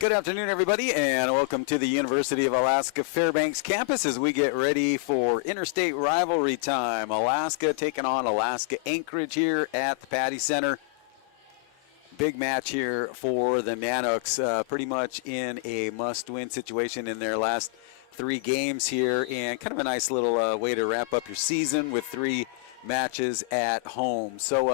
Good afternoon, everybody, and welcome to the University of Alaska Fairbanks campus as we get ready for interstate rivalry time. Alaska taking on Alaska Anchorage here at the Patty Center. Big match here for the Nanooks, pretty much in a must-win situation in their last 3 games here, and kind of a nice little way to wrap up your season with 3 matches at home. So,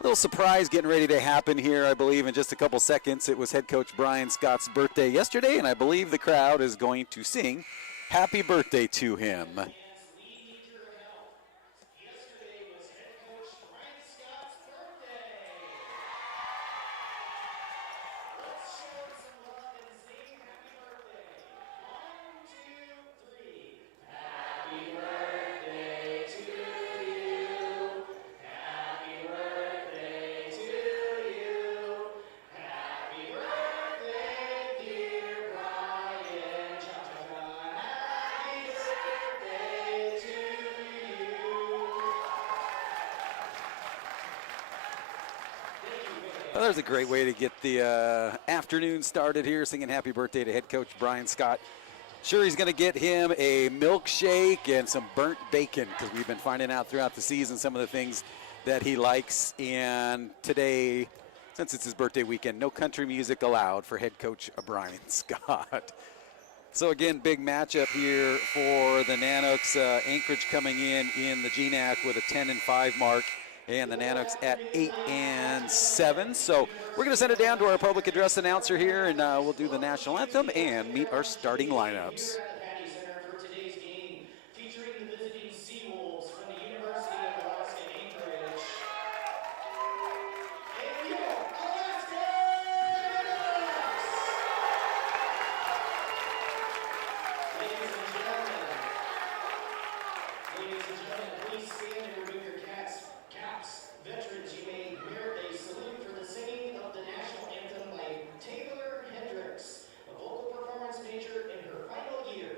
a little surprise getting ready to happen here, I believe, in just a couple seconds. It was head coach Brian Scott's birthday yesterday, and I believe the crowd is going to sing happy birthday to him. Well, there's a great way to get the afternoon started here, singing happy birthday to head coach Brian Scott. Sure, he's going to get him a milkshake and some burnt bacon, because we've been finding out throughout the season some of the things that he likes. And today, since it's his birthday weekend, no country music allowed for head coach Brian Scott. So again, big matchup here for the Nanooks. Anchorage coming in the GNAC with a 10-5 mark, and the Nanooks at 8-7. So we're going to send it down to our public address announcer here, and we'll do the national anthem and meet our starting lineups. For today's game, featuring the visiting Seawolves from the University of Alaska Anchorage. And your Alaska Anchorage! Ladies and gentlemen, please stand and remove your caps. Veterans, you may merit a salute for the singing of the national anthem by Taylor Hendricks, a vocal performance major in her final year.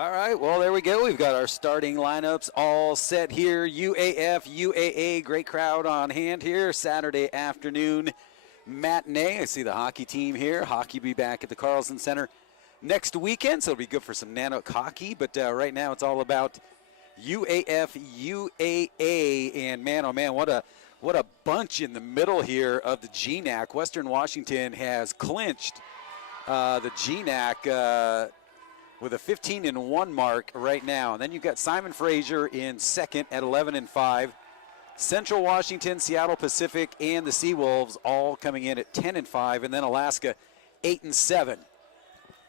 All right, well, there we go. We've got our starting lineups all set here. UAF, UAA, great crowd on hand here. Saturday afternoon matinee. I see the hockey team here. Hockey will be back at the Carlson Center next weekend, so it'll be good for some Nanook hockey. But right now it's all about UAF, UAA, and man, oh man, what a bunch in the middle here of the GNAC. Western Washington has clinched the GNAC with a 15-1 mark right now. And then you've got Simon Fraser in second at 11-5. Central Washington, Seattle Pacific, and the Seawolves all coming in at 10-5, and then Alaska 8-7.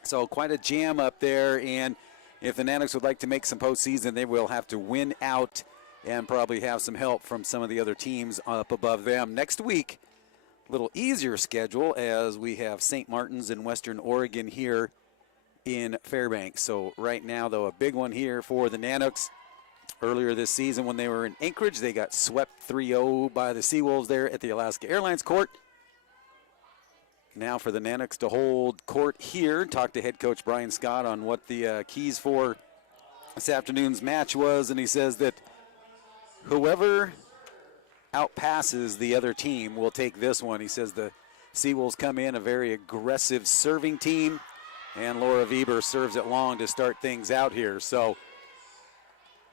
So quite a jam up there, and if the Nanooks would like to make some postseason, they will have to win out and probably have some help from some of the other teams up above them. Next week, a little easier schedule as we have St. Martin's in Western Oregon here in Fairbanks. So right now, though, a big one here for the Nanooks. Earlier this season when they were in Anchorage, they got swept 3-0 by the Seawolves there at the Alaska Airlines court. Now for the Nanooks to hold court here, talk to head coach Brian Scott on what the keys for this afternoon's match was, and he says that whoever outpasses the other team will take this one. He says the Seawolves come in a very aggressive serving team, and Laura Weber serves it long to start things out here. So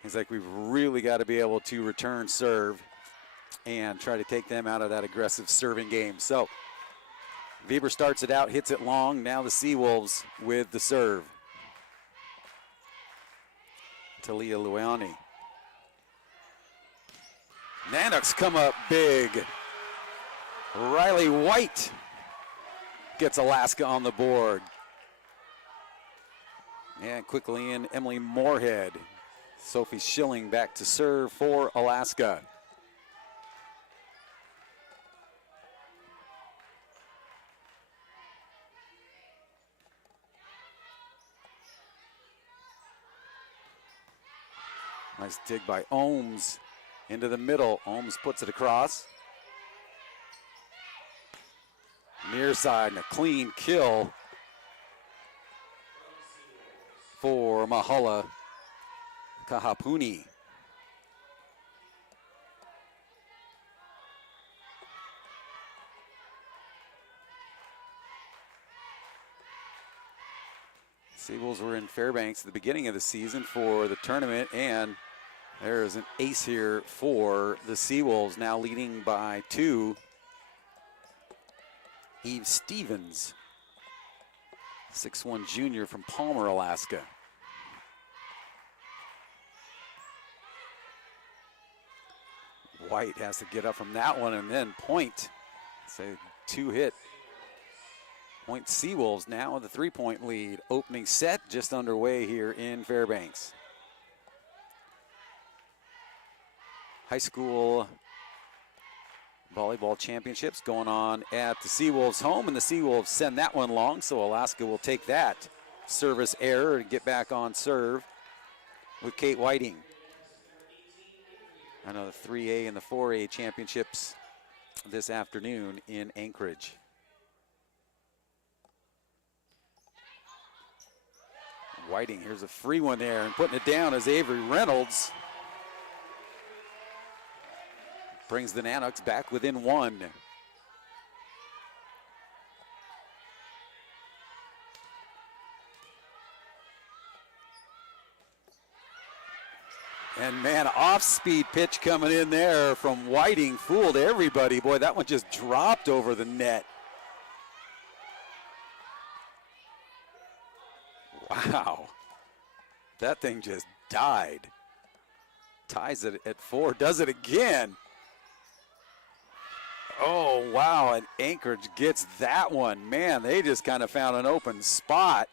he's like, we've really got to be able to return serve and try to take them out of that aggressive serving game. So Weber starts it out, hits it long. Now the Seawolves with the serve. Talia Luani. Nanooks come up big. Riley White gets Alaska on the board. And quickly in, Emily Moorhead. Sophie Schilling back to serve for Alaska. Nice dig by Ohms into the middle. Ohms puts it across. Near side and a clean kill for Mahala Kahapuni. Seawolves were in Fairbanks at the beginning of the season for the tournament, and there is an ace here for the Seawolves, now leading by 2. Eve Stevens, 6'1" junior from Palmer, Alaska. White has to get up from that one and then point. It's a 2-hit. Point Seawolves now with a 3-point lead. Opening set just underway here in Fairbanks. High school volleyball championships going on at the Seawolves home, and the Seawolves send that one long, so Alaska will take that service error and get back on serve with Kate Whiting. I know the 3A and the 4A championships this afternoon in Anchorage. Whiting, here's a free one there, and putting it down is Avery Reynolds. Brings the Nanooks back within 1. And man, off-speed pitch coming in there from Whiting, fooled everybody. Boy, that one just dropped over the net. Wow, that thing just died. Ties it at 4, does it again. Oh, wow, and Anchorage gets that one. Man, they just kind of found an open spot.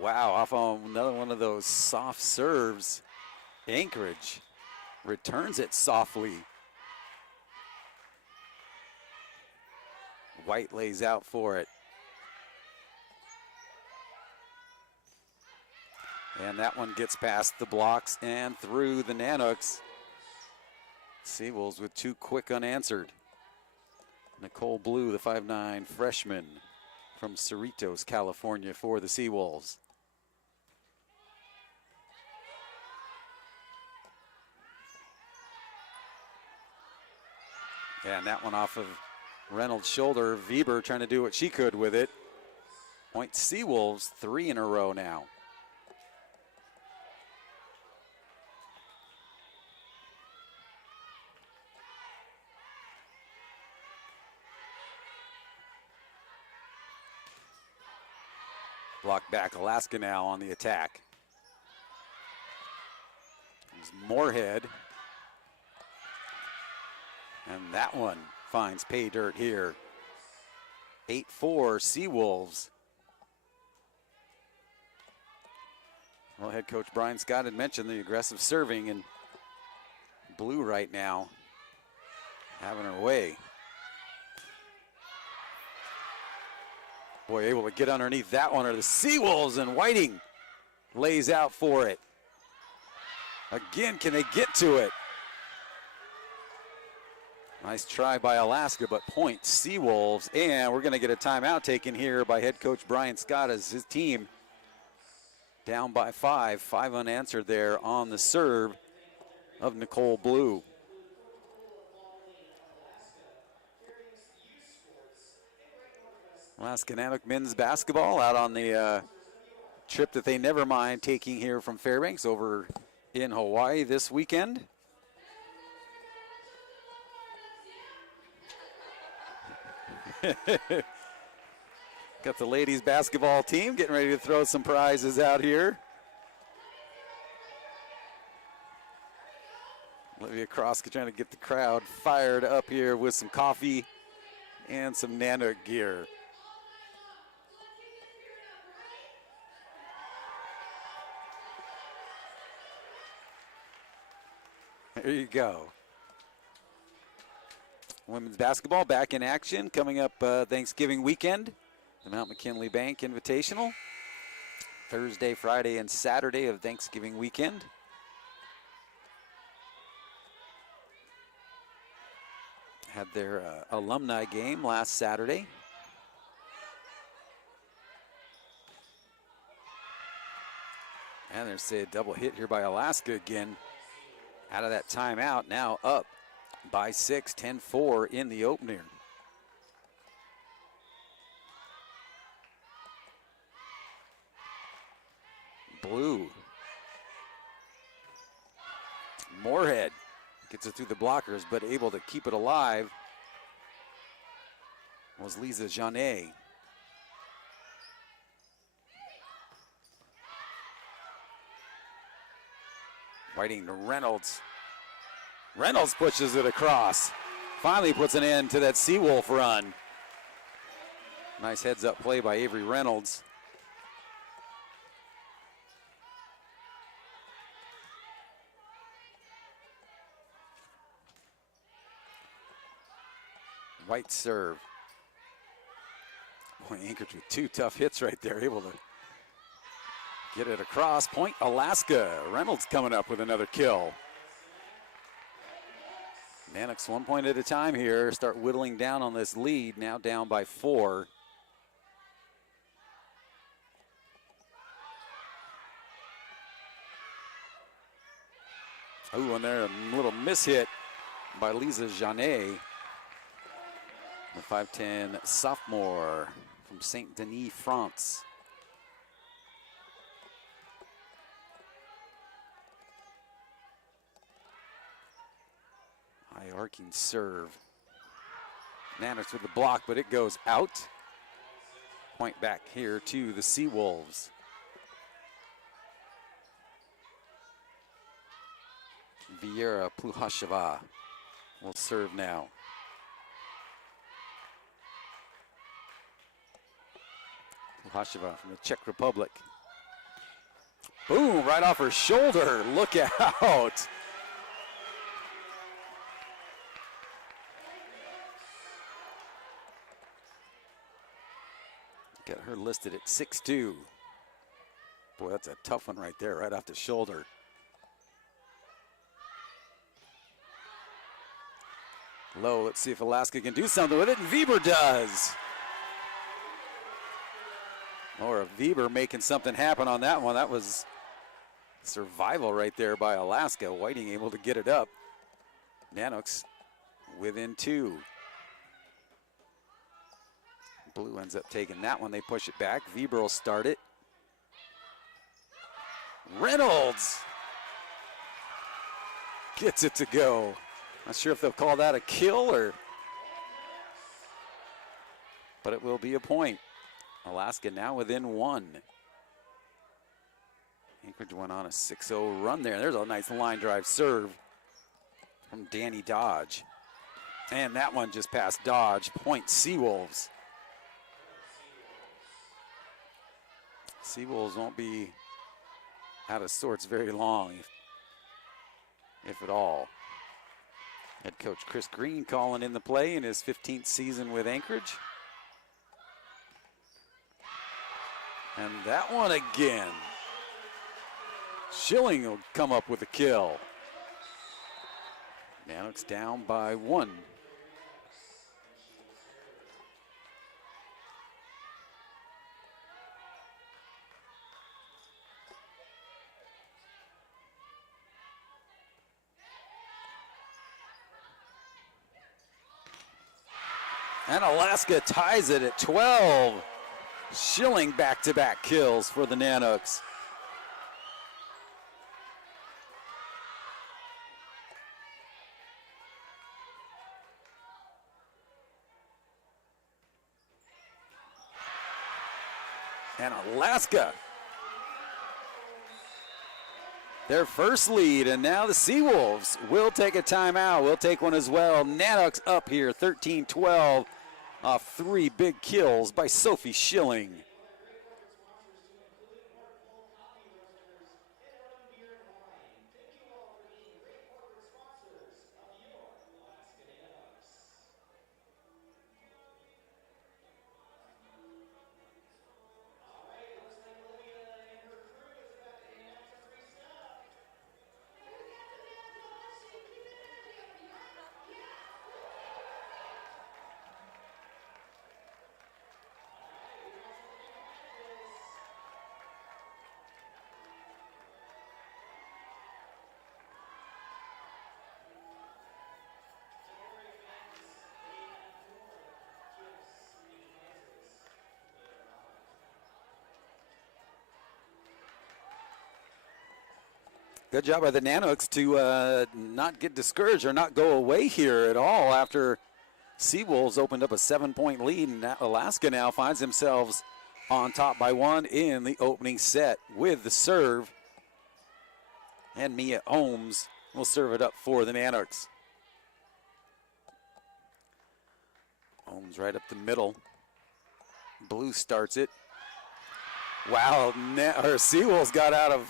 Wow, off on another one of those soft serves. Anchorage returns it softly. White lays out for it. And that one gets past the blocks and through the Nanooks. Seawolves with 2 quick unanswered. Nicole Blue, the 5'9" freshman from Cerritos, California for the Seawolves. Yeah, and that one off of Reynolds' shoulder. Weber trying to do what she could with it. Point Seawolves 3 in a row now. Block back, Alaska now on the attack. There's Moorhead. And that one finds pay dirt here. 8-4 Seawolves. Well, head coach Brian Scott had mentioned the aggressive serving, and Blue right now having her way. Boy, able to get underneath that one are the Seawolves, and Whiting lays out for it. Again, can they get to it? Nice try by Alaska, but point Seawolves, and we're going to get a timeout taken here by head coach Brian Scott as his team down by 5 unanswered there on the serve of Nicole Blue. Alaska Nanooks men's basketball out on the trip that they never mind taking here from Fairbanks over in Hawaii this weekend. Got the ladies basketball team getting ready to throw some prizes out here. Olivia Kroska trying to get the crowd fired up here with some coffee and some Nanook gear. There you go. Women's basketball back in action coming up Thanksgiving weekend. The Mount McKinley Bank Invitational. Thursday, Friday, and Saturday of Thanksgiving weekend. Had their alumni game last Saturday. And there's a double hit here by Alaska again. Out of that timeout, now up by 6, 10-4 in the opener. Blue. Moorhead gets it through the blockers, but able to keep it alive was Lisa Janet. Whiting to Reynolds. Reynolds pushes it across. Finally puts an end to that Seawolf run. Nice heads up play by Avery Reynolds. White serve. Boy, Anchorage with 2 tough hits right there, able to get it across. Point Alaska. Reynolds coming up with another kill. Nanooks 1 point at a time here. Start whittling down on this lead. Now down by 4. Ooh, and there a little mishit by Lisa Janet. The 5'10" sophomore from Saint Denis, France. High arcing serve. Nanooks with the block, but it goes out. Point back here to the Seawolves. Vieira Pluhasheva will serve now. Pluhasheva from the Czech Republic. Boom, right off her shoulder. Look out. Got her listed at 6'2". Boy, that's a tough one right there, right off the shoulder. Low, let's see if Alaska can do something with it, and Weber does. Laura Weber making something happen on that one. That was survival right there by Alaska. Whiting able to get it up. Nanooks within 2. Blue ends up taking that one. They push it back. Weber will start it. Reynolds gets it to go. Not sure if they'll call that a kill but it will be a point. Alaska now within 1. Anchorage went on a 6-0 run there. There's a nice line drive serve from Danny Dodge. And that one just past Dodge. Point Seawolves. Seawolves won't be out of sorts very long, if at all. Head coach Chris Green calling in the play in his 15th season with Anchorage. And that one again. Schilling will come up with a kill. Nanooks down by 1. And Alaska ties it at 12. Schilling back-to-back kills for the Nanooks. And Alaska, their first lead, and now the Seawolves will take a timeout. We'll take one as well. Nanooks up here, 13-12, off 3 big kills by Sophie Schilling. Good job by the Nanooks to not get discouraged or not go away here at all after Seawolves opened up a 7-point lead, and Alaska now finds themselves on top by 1 in the opening set with the serve. And Mia Ohms will serve it up for the Nanooks. Ohms right up the middle. Blue starts it. Wow, Seawolves got a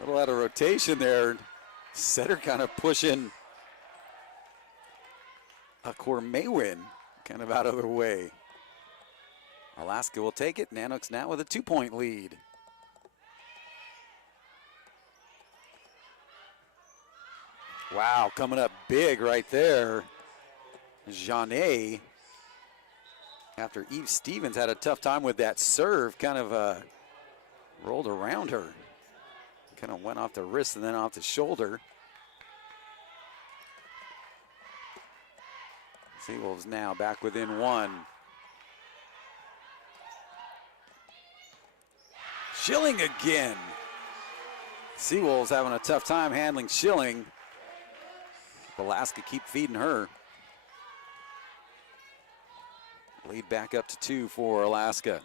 little out of rotation there. Setter kind of pushing a Cormaywin kind of out of their way. Alaska will take it. Nanooks now with a 2-point lead. Wow, coming up big right there. Jeannet, after Eve Stevens had a tough time with that serve, kind of rolled around her. Kind of went off the wrist and then off the shoulder. Seawolves now back within 1. Schilling again. Seawolves having a tough time handling Schilling. Alaska keep feeding her. Lead back up to 2 for Alaska.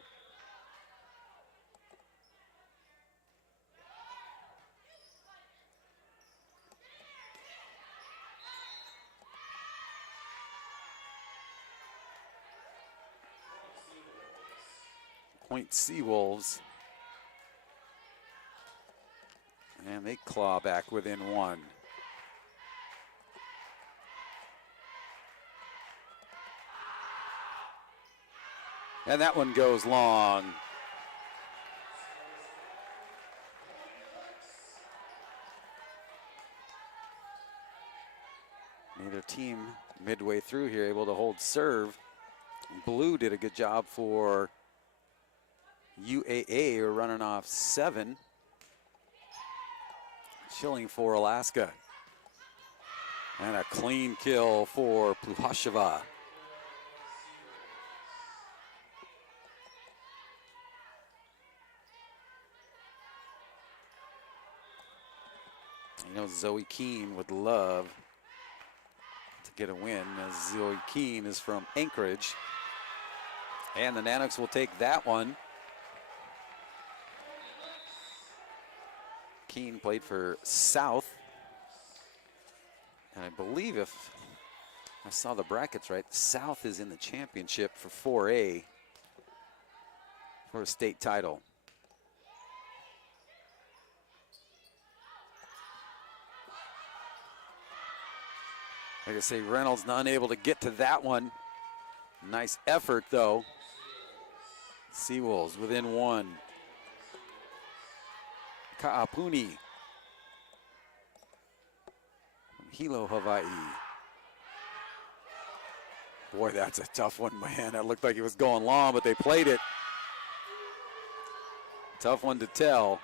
Point Seawolves. And they claw back within 1. And that one goes long. Neither team midway through here able to hold serve. Blue did a good job for UAA, are running off 7. Chilling for Alaska. And a clean kill for Pluhasheva. You know, Zoe Keene would love to get a win, as Zoe Keene is from Anchorage. And the Nanooks will take that one. Keene played for South. And I believe, if I saw the brackets right, South is in the championship for 4A for a state title. Like I say, Reynolds not able to get to that one. Nice effort, though. Seawolves within 1. Ka'apuni from Hilo, Hawaii. Boy, that's a tough one, man. That looked like it was going long, but they played it. Tough one to tell.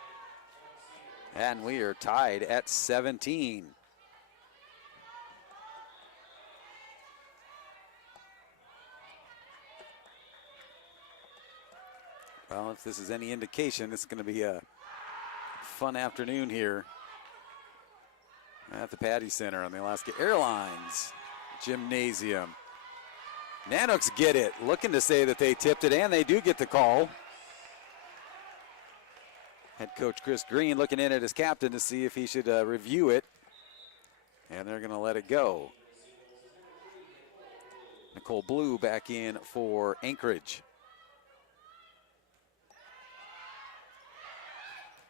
And we are tied at 17. Well, if this is any indication, it's going to be a fun afternoon here at the Patty Center on the Alaska Airlines Gymnasium. Nanooks get it, looking to say that they tipped it, and they do get the call. Head coach Chris Green looking in at his captain to see if he should review it, and they're going to let it go. Nicole Blue back in for Anchorage.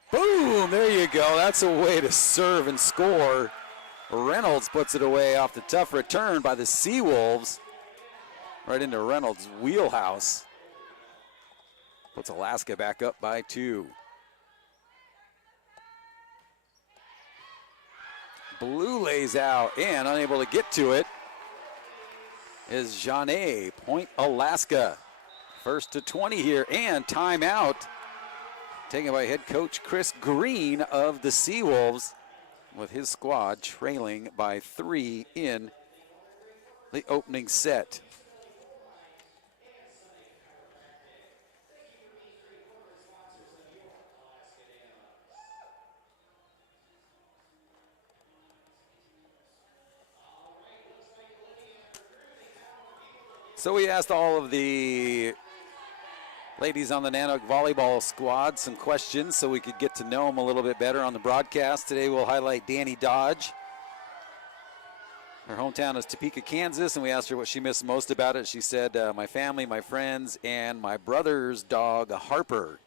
Boom, there you go. That's a way to serve and score. Reynolds puts it away off the tough return by the Seawolves. Right into Reynolds' wheelhouse. Puts Alaska back up by 2. Blue lays out and unable to get to it is Jeanne. Point Alaska. First to 20 here, and timeout. Taken by head coach Chris Green of the Seawolves, with his squad trailing by 3 in the opening set. So we asked all of the ladies on the Nanook volleyball squad some questions so we could get to know them a little bit better on the broadcast. Today we'll highlight Danny Dodge. Her hometown is Topeka, Kansas, and we asked her what she missed most about it. She said, my family, my friends, and my brother's dog, Harper.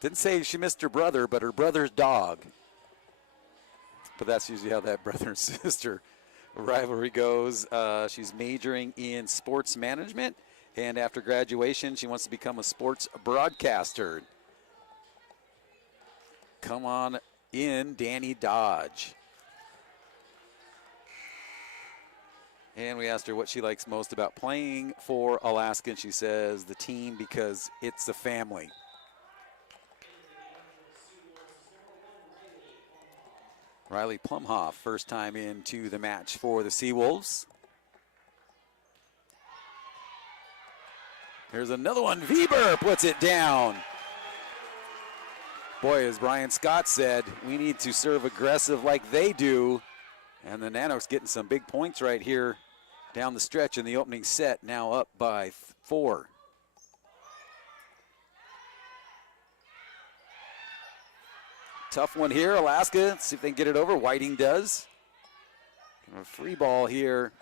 Didn't say she missed her brother, but her brother's dog. But that's usually how that brother and sister rivalry goes. She's majoring in sports management, and after graduation, she wants to become a sports broadcaster. Come on in, Danny Dodge. And we asked her what she likes most about playing for Alaska, and she says the team because it's a family. Riley Plumhoff, first time into the match for the Seawolves. Here's another one. Weber puts it down. Boy, as Brian Scott said, we need to serve aggressive like they do. And the Nanooks getting some big points right here down the stretch in the opening set, now up by 4. Tough one here, Alaska. Let's see if they can get it over. Whiting does. A free ball here,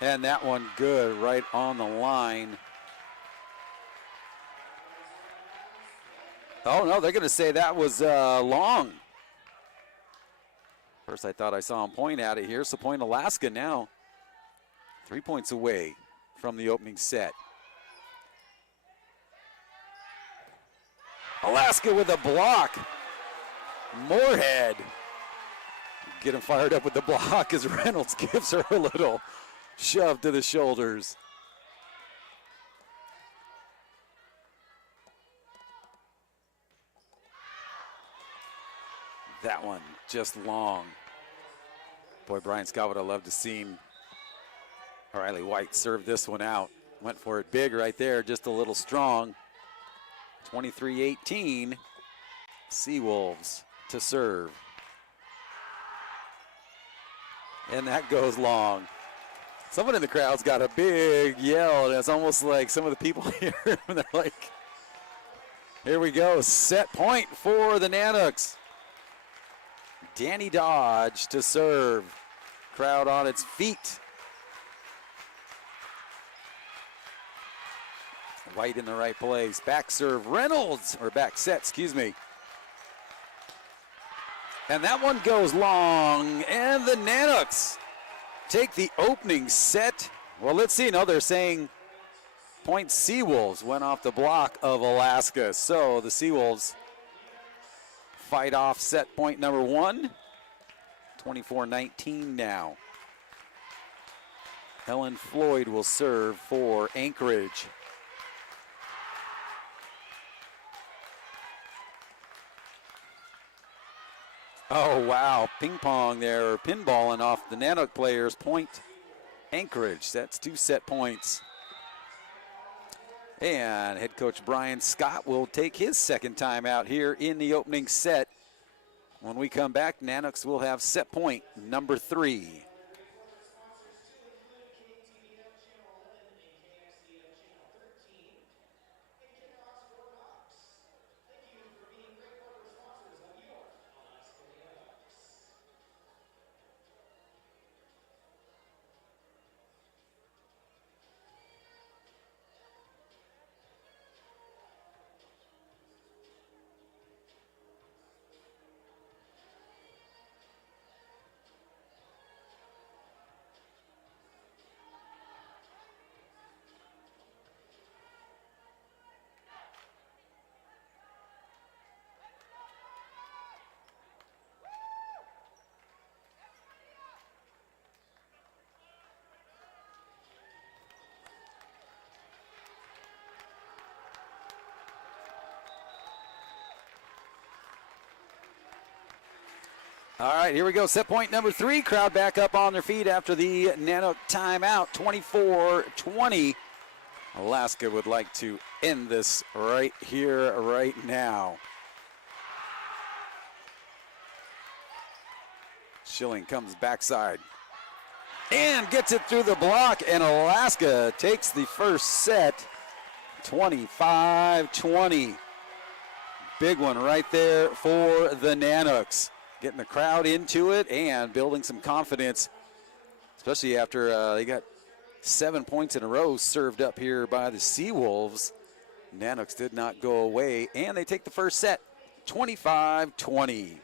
and that one good, right on the line. Oh, no, they're going to say that was long. First, I thought I saw him point at it here, so point Alaska now. 3 points away from the opening set. Alaska with a block. Moorhead get him fired up with the block as Reynolds gives her a little shove to the shoulders. That one just long. Boy, Brian Scott would have loved to seen Riley White serve this one out. Went for it big right there, just a little strong. 23-18, Seawolves to serve. And that goes long. Someone in the crowd's got a big yell, and it's almost like some of the people here, they're like, here we go, set point for the Nanooks. Danny Dodge to serve. Crowd on its feet. White in the right place. Back serve Reynolds, or back set, excuse me. And that one goes long, and the Nanooks take the opening set. Well, let's see. No, they're saying point Seawolves went off the block of Alaska. So the Seawolves fight off set point number one. 24-19 now. Helen Floyd will serve for Anchorage. Oh, wow. Ping pong there, pinballing off the Nanook players. Point Anchorage. That's 2 set points. And head coach Brian Scott will take his second time out here in the opening set. When we come back, Nanooks will have set point number 3. All right, here we go. Set point number 3. Crowd back up on their feet after the Nanook timeout. 24-20. Alaska would like to end this right here, right now. Schilling comes backside and gets it through the block, and Alaska takes the first set. 25-20. Big one right there for the Nanooks. Getting the crowd into it and building some confidence, especially after they got 7 points in a row served up here by the Seawolves. Nanooks did not go away, and they take the first set, 25-20.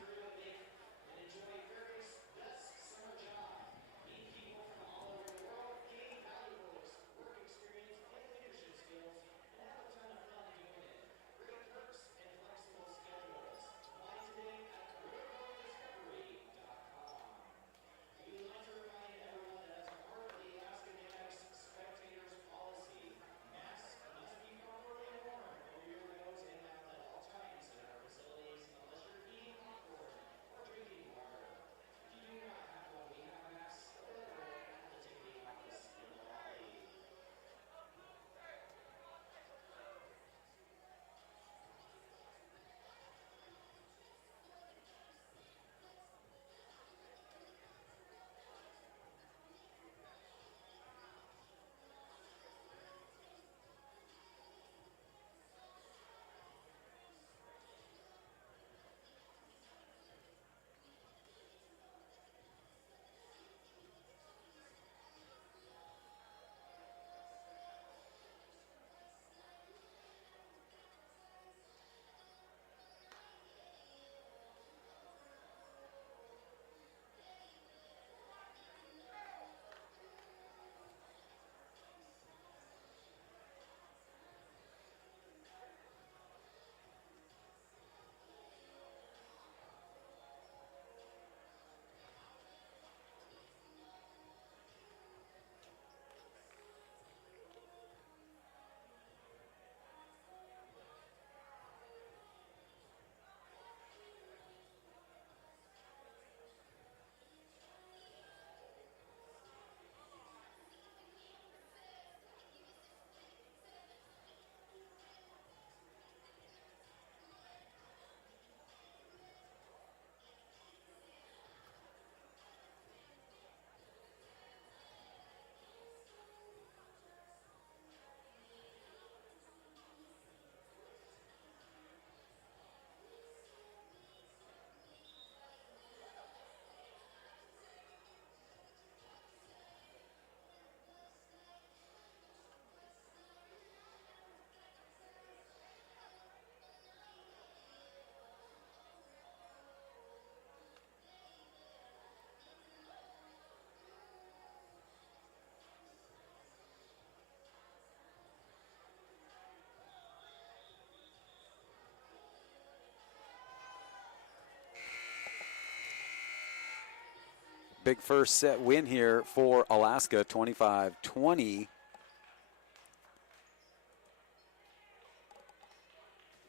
Big first set win here for Alaska, 25-20.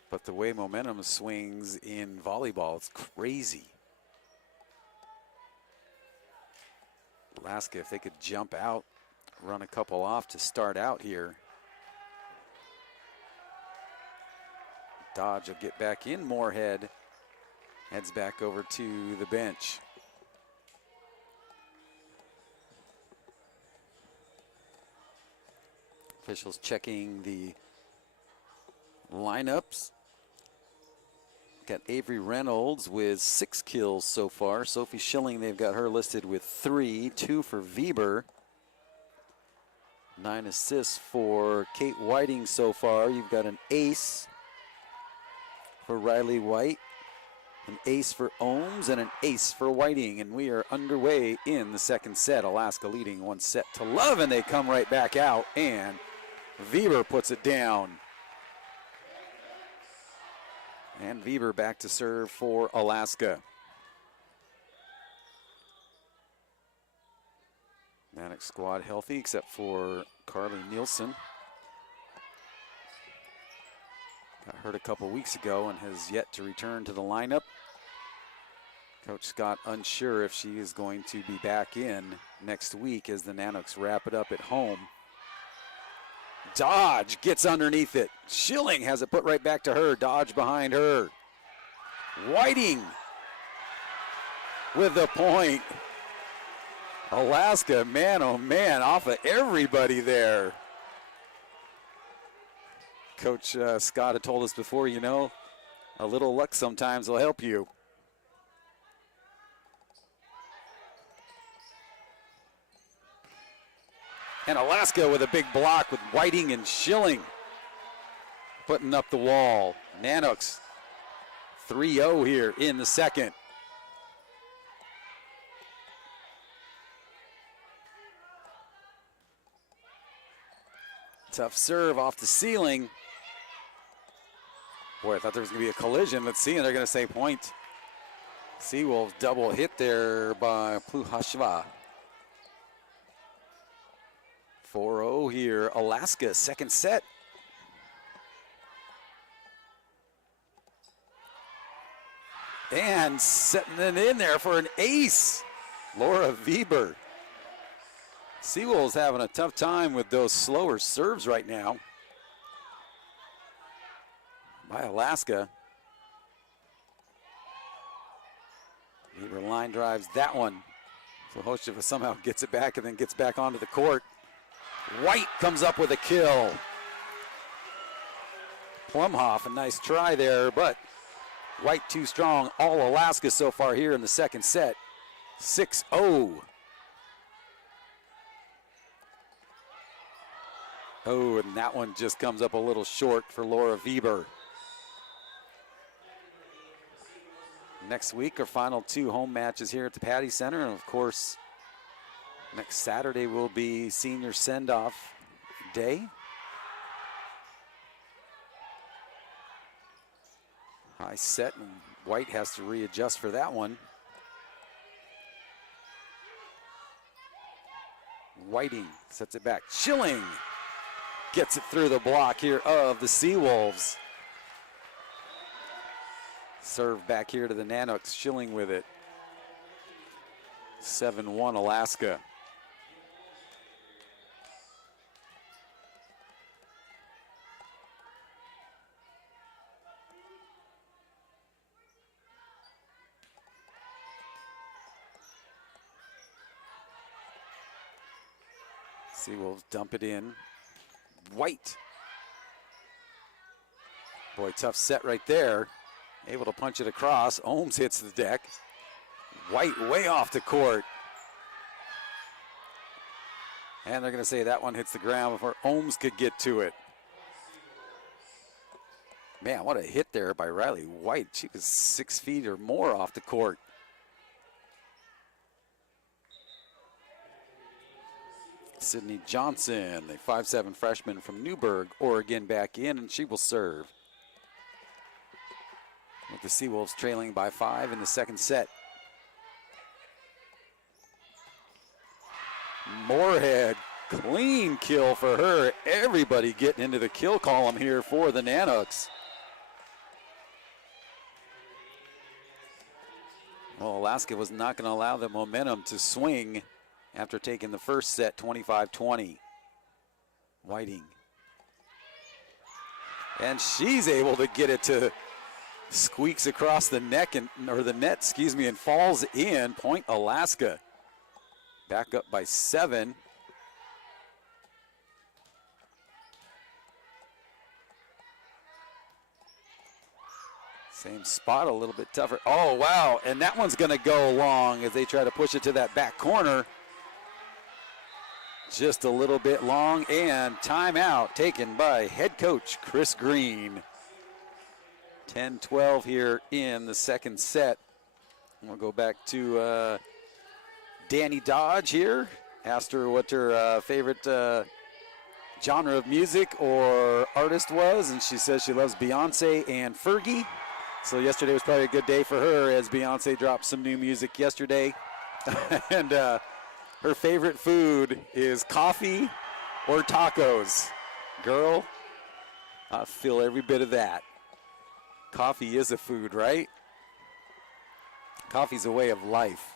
But the way momentum swings in volleyball, it's crazy. Alaska, if they could jump out, run a couple off to start out here. Dodge will get back in. Moorhead heads back over to the bench. Officials checking the lineups. Got Avery Reynolds with 6 kills so far. Sophie Schilling, they've got her listed with 3, 2 for Weber. 9 assists for Kate Whiting so far. You've got an ace for Riley White, an ace for Ohms, and an ace for Whiting. And we are underway in the second set. Alaska leading 1-0, and they come right back out, and Weber puts it down. And Weber back to serve for Alaska. Nanooks squad healthy except for Carly Nielsen. Got hurt a couple weeks ago and has yet to return to the lineup. Coach Scott unsure if she is going to be back in next week as the Nanooks wrap it up at home. Dodge gets underneath it. Schilling has it put right back to her. Dodge behind her. Whiting with the point. Alaska, man, oh man, off of everybody there. Coach Scott had told us before, you know, a little luck sometimes will help you. And Alaska with a big block with Whiting and Schilling putting up the wall. Nanooks 3-0 here in the second. Tough serve off the ceiling. Boy, I thought there was going to be a collision. Let's see, and they're going to say point. Seawolves double hit there by Pluhashva. 4-0 here, Alaska, second set. And setting it in there for an ace, Laura Weber. Seawolves having a tough time with those slower serves right now by Alaska. Weber line drives that one. So Hosheva somehow gets it back and then gets back onto the court. White comes up with a kill. Plumhoff, a nice try there, but White too strong. All Alaska so far here in the second set. 6-0. Oh, and that one just comes up a little short for Laura Weber. Next week, our final 2 home matches here at the Patty Center, and of course, next Saturday will be senior send-off day. High set, and White has to readjust for that one. Whiting sets it back. Schilling gets it through the block here of the Seawolves. Serve back here to the Nanooks. Schilling with it. 7-1 Alaska. Seawolves dump it in. White. Boy, tough set right there. Able to punch it across. Ohms hits the deck. White way off the court. And they're going to say that one hits the ground before Ohms could get to it. Man, what a hit there by Riley White. She was 6 feet or more off the court. Sydney Johnson, a 5'7" freshman from Newburgh, Oregon, back in, and she will serve. With the Seawolves trailing by 5 in the second set. Moorhead, clean kill for her. Everybody getting into the kill column here for the Nanooks. Well, Alaska was not going to allow the momentum to swing after taking the first set 25-20. Whiting. And she's able to get it to squeaks across the neck or the net, excuse me, and falls in. Point Alaska. Back up by 7. Same spot, a little bit tougher. Oh, wow, and that one's going to go long as they try to push it to that back corner. Just a little bit long, and timeout taken by head coach Chris Green. 10-12 here in the second set. We'll go back to Danny Dodge here. Asked her what her favorite genre of music or artist was, and she says she loves Beyonce and Fergie. So yesterday was probably a good day for her as Beyonce dropped some new music yesterday. And her favorite food is coffee or tacos. Girl, I feel every bit of that. Coffee is a food, right? Coffee's a way of life.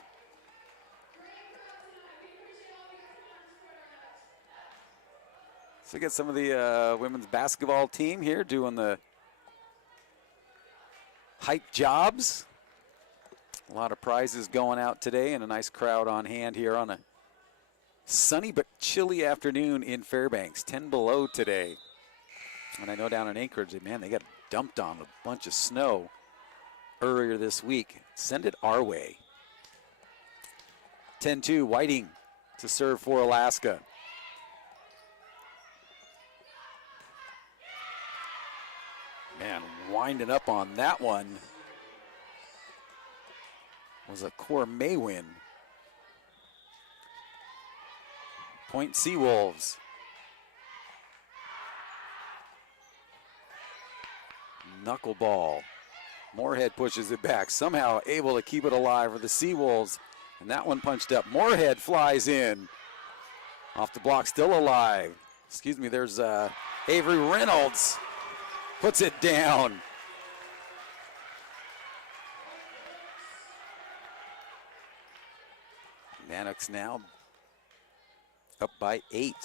So we get some of the women's basketball team here doing the hype jobs. A lot of prizes going out today and a nice crowd on hand here on a sunny but chilly afternoon in Fairbanks. 10 below today. And I know down in Anchorage, man, they got dumped on a bunch of snow earlier this week. Send it our way. 10-2, Whiting to serve for Alaska. Man, winding up on that one was a core May win. Point Seawolves. Knuckleball. Moorhead pushes it back, somehow able to keep it alive for the Seawolves. And that one punched up. Moorhead flies in. Off the block, still alive. Excuse me, there's Avery Reynolds. Puts it down. Nanooks now up by 8.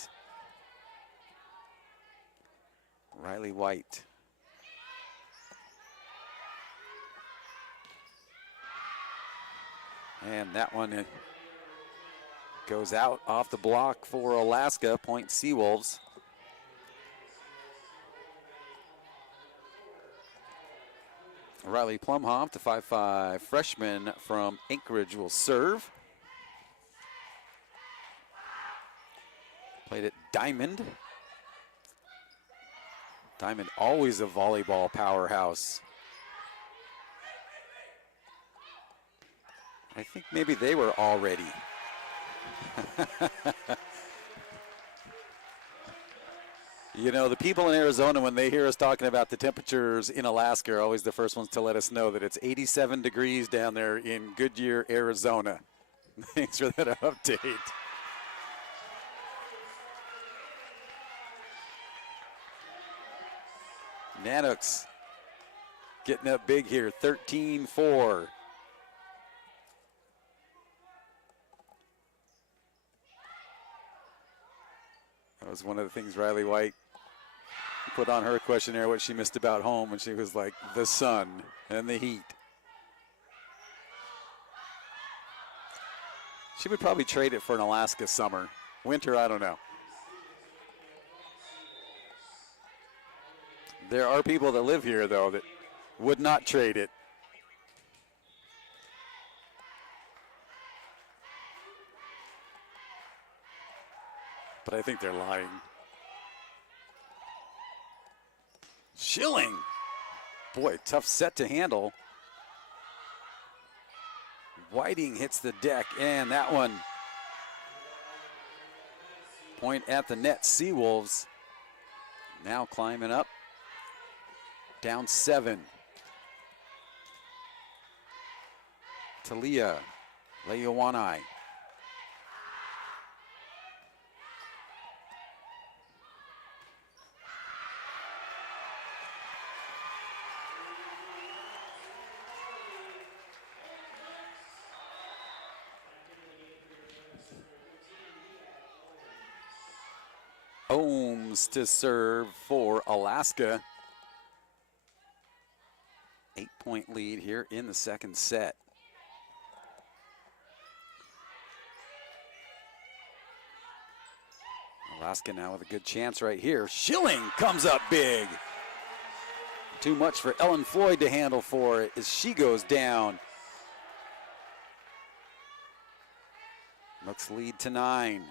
Riley White. And that one goes out off the block for Alaska. Point Seawolves. Riley Plumhoff, the 5'5" freshman from Anchorage, will serve. Played at Diamond. Diamond always a volleyball powerhouse. I think maybe they were already. You know, the people in Arizona, when they hear us talking about the temperatures in Alaska, are always the first ones to let us know that it's 87 degrees down there in Goodyear, Arizona. Thanks for that update. Nanooks getting up big here, 13-4. That was one of the things Riley White put on her questionnaire, what she missed about home, and she was like, the sun and the heat. She would probably trade it for an Alaska summer. Winter, I don't know. There are people that live here, though, that would not trade it. But I think they're lying. Schilling. Boy, tough set to handle. Whiting hits the deck, and that one. Point at the net, Seawolves. Now climbing up. Down 7. Talia Leowanai. Holmes to serve for Alaska. 8-point lead here in the second set. Alaska now with a good chance right here. Schilling comes up big. Too much for Ellen Floyd to handle for it as she goes down. Nooks lead to 9.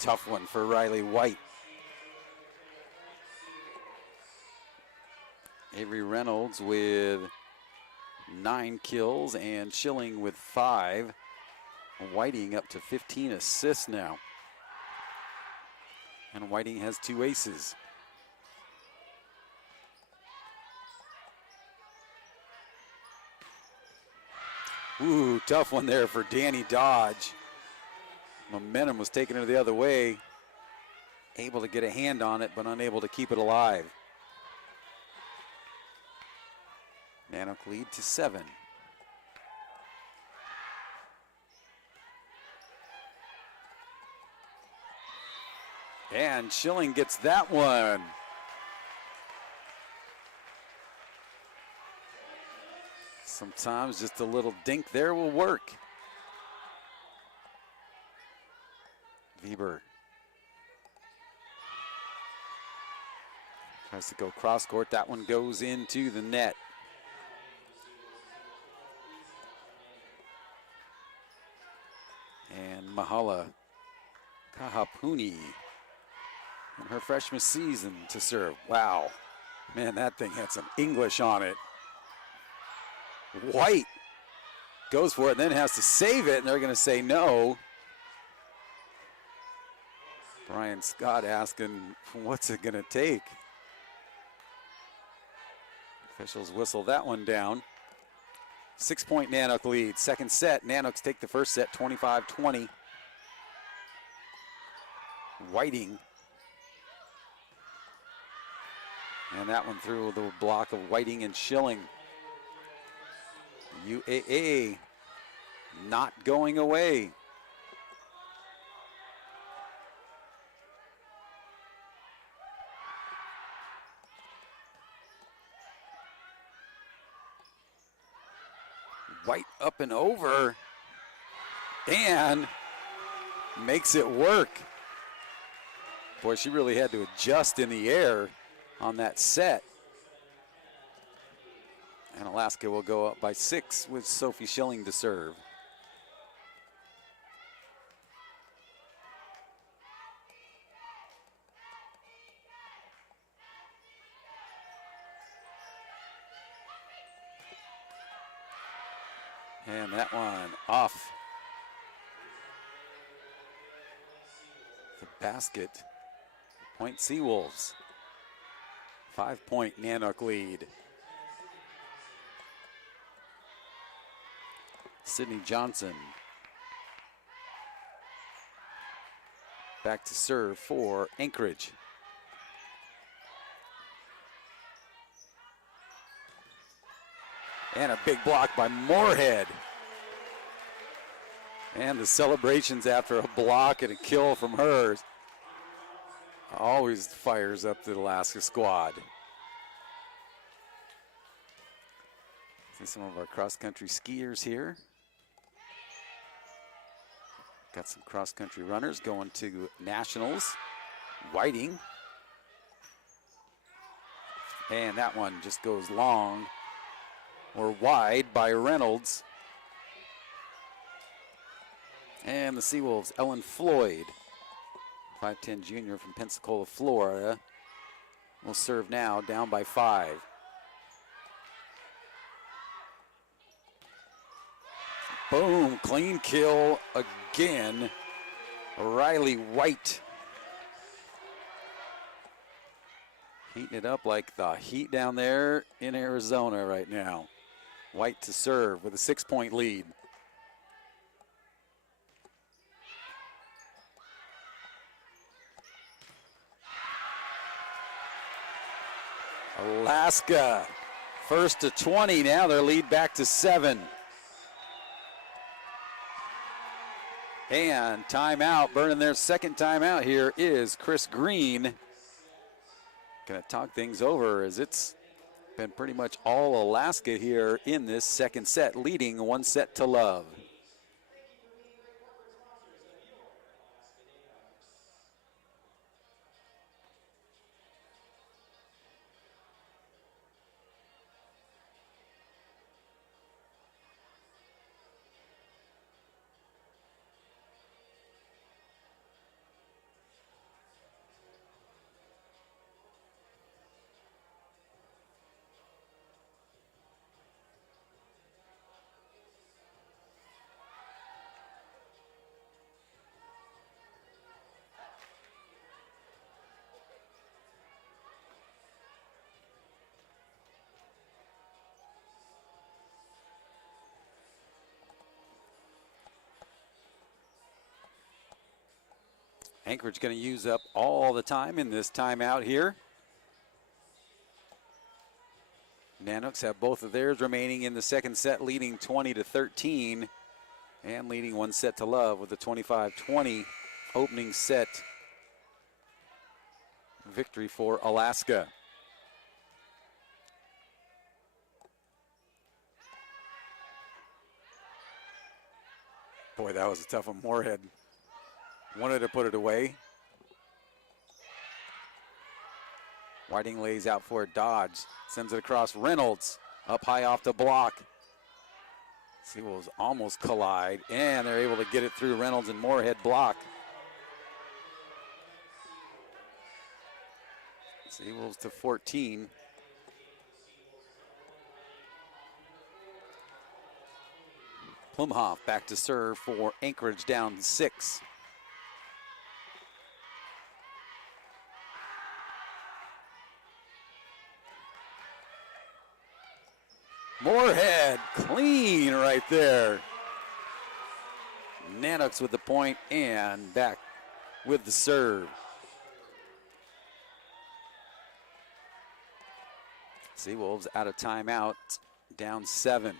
Tough one for Riley White. Avery Reynolds with 9 kills and Schilling with 5. Whiting up to 15 assists now. And Whiting has 2 aces. Ooh, tough one there for Danny Dodge. Momentum was taking her the other way. Able to get a hand on it, but unable to keep it alive. Nanook lead to 7. And Schilling gets that one. Sometimes just a little dink there will work. Weber tries to go cross court. That one goes into the net. And Mahala Kahapuni in her freshman season to serve. Wow. Man, that thing had some English on it. White goes for it and then has to save it, and they're going to say no. Brian Scott asking, what's it going to take? Officials whistle that one down. 6-point Nanook lead. Second set, Nanooks take the first set 25-20. Whiting. And that one through the block of Whiting and Schilling. UAA not going away. White up and over and makes it work. Boy, she really had to adjust in the air on that set. And Alaska will go up by 6 with Sophie Schilling to serve. And that one off the basket. Point Seawolves. 5-point Nanook lead. Sydney Johnson back to serve for Anchorage. And a big block by Moorhead. And the celebrations after a block and a kill from hers always fires up the Alaska squad. See some of our cross-country skiers here. Got some cross-country runners going to nationals. Whiting. And that one just goes long or wide by Reynolds. And the Seawolves, Ellen Floyd, 5'10" junior from Pensacola, Florida, will serve now, down by 5. Boom, clean kill again. Riley White. Heating it up like the heat down there in Arizona right now. White to serve with a 6-point lead. Alaska first to 20. Now their lead back to 7. And timeout, burning their second timeout here is Chris Green. Gonna talk things over as it's been pretty much all Alaska here in this second set, leading 1-0. Anchorage going to use up all the time in this timeout here. Nanooks have both of theirs remaining in the second set, leading 20-13 and leading 1-0 with a 25-20 opening set victory for Alaska. Boy, that was a tough one. Moorhead wanted to put it away. Whiting lays out for a dodge. Sends it across. Reynolds up high off the block. Seawolves almost collide, and they're able to get it through Reynolds and Moorhead block. Seawolves to 14. Plumhoff back to serve for Anchorage, down 6. Moorhead, clean right there. Nanooks with the point and back with the serve. Seawolves out of timeout, down 7.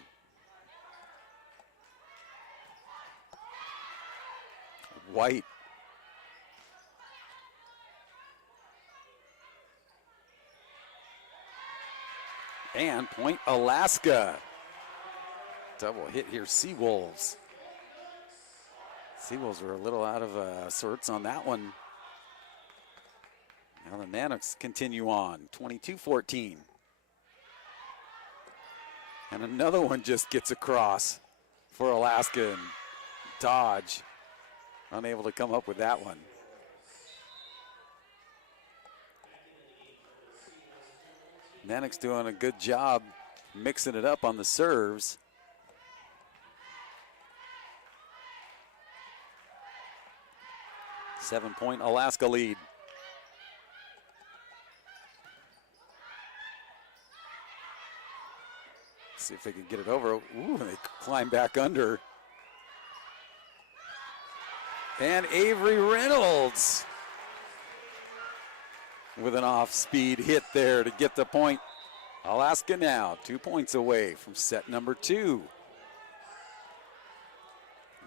White. And point Alaska. Double hit here, Seawolves. Seawolves were a little out of sorts on that one. Now the Nanooks continue on, 22-14. And another one just gets across for Alaska, and Dodge unable to come up with that one. Nanooks doing a good job mixing it up on the serves. Seven-point Alaska lead. See if they can get it over. Ooh, they climb back under. And Avery Reynolds with an off-speed hit there to get the point. Alaska now 2 points away from set number 2.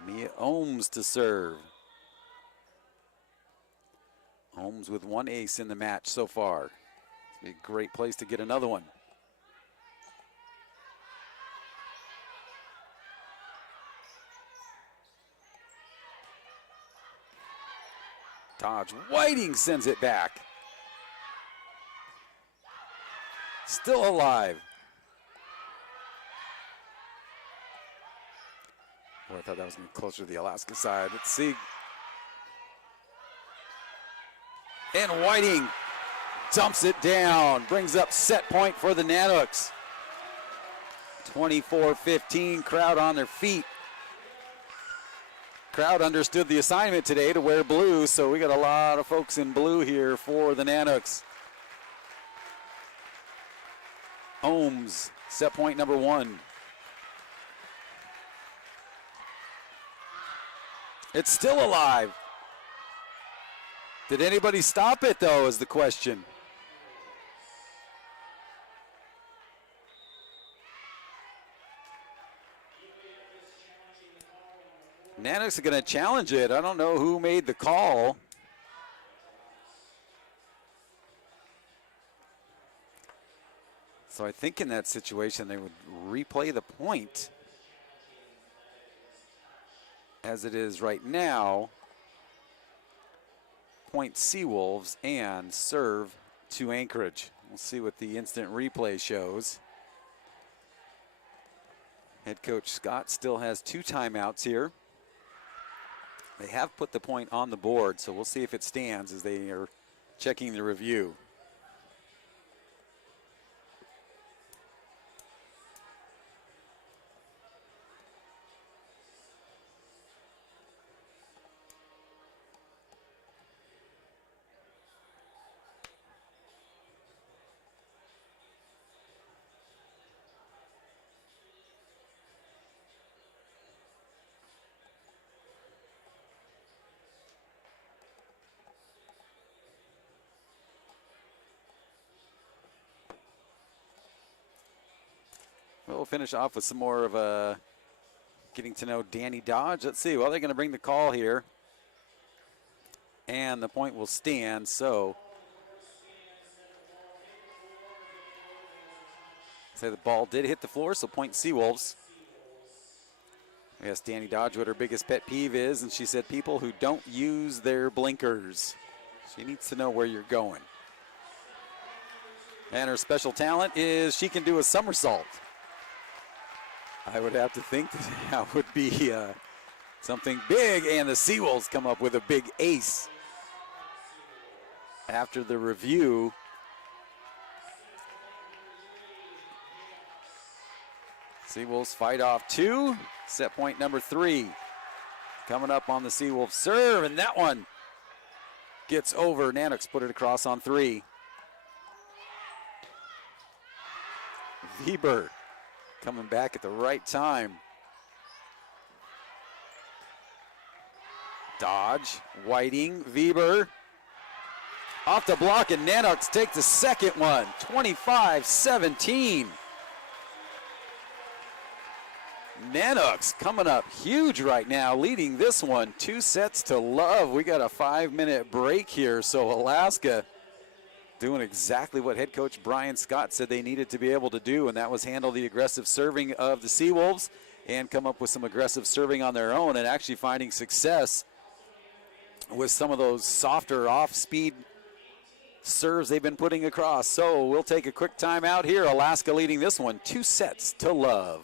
Mia Ohms to serve. Ohms with 1 ace in the match so far. It's a great place to get another one. Dodge. Whiting sends it back. Still alive. Boy, I thought that was going to be closer to the Alaska side. Let's see. And Whiting dumps it down. Brings up set point for the Nanooks. 24-15, crowd on their feet. Crowd understood the assignment today to wear blue, so we got a lot of folks in blue here for the Nanooks. Ohms, set point number 1. It's still alive. Did anybody stop it, though, is the question. Nanooks are going to challenge it. I don't know who made the call. So I think in that situation they would replay the point as it is right now. Point Seawolves and serve to Anchorage. We'll see what the instant replay shows. Head coach Scott still has 2 timeouts here. They have put the point on the board, so we'll see if it stands as they are checking the review. We'll finish off with some more of getting to know Danny Dodge. Let's see. Well, they're going to bring the call here. And the point will stand. So, the ball did hit the floor, so point Seawolves. I guess Danny Dodge what her biggest pet peeve is, and she said people who don't use their blinkers. She needs to know where you're going. And her special talent is she can do a somersault. I would have to think that would be something big, and the Seawolves come up with a big ace. After the review, Seawolves fight off 2. Set point number 3. Coming up on the Seawolves serve, and that one gets over. Nanooks put it across on 3. Weber coming back at the right time. Dodge, Whiting, Weber. Off the block, and Nanooks take the second one, 25-17. Nanooks coming up huge right now, leading this one 2-0. We got a 5-minute break here, so Alaska doing exactly what head coach Brian Scott said they needed to be able to do, and that was handle the aggressive serving of the Seawolves and come up with some aggressive serving on their own, and actually finding success with some of those softer off-speed serves they've been putting across. So we'll take a quick timeout here. Alaska leading this one 2-0.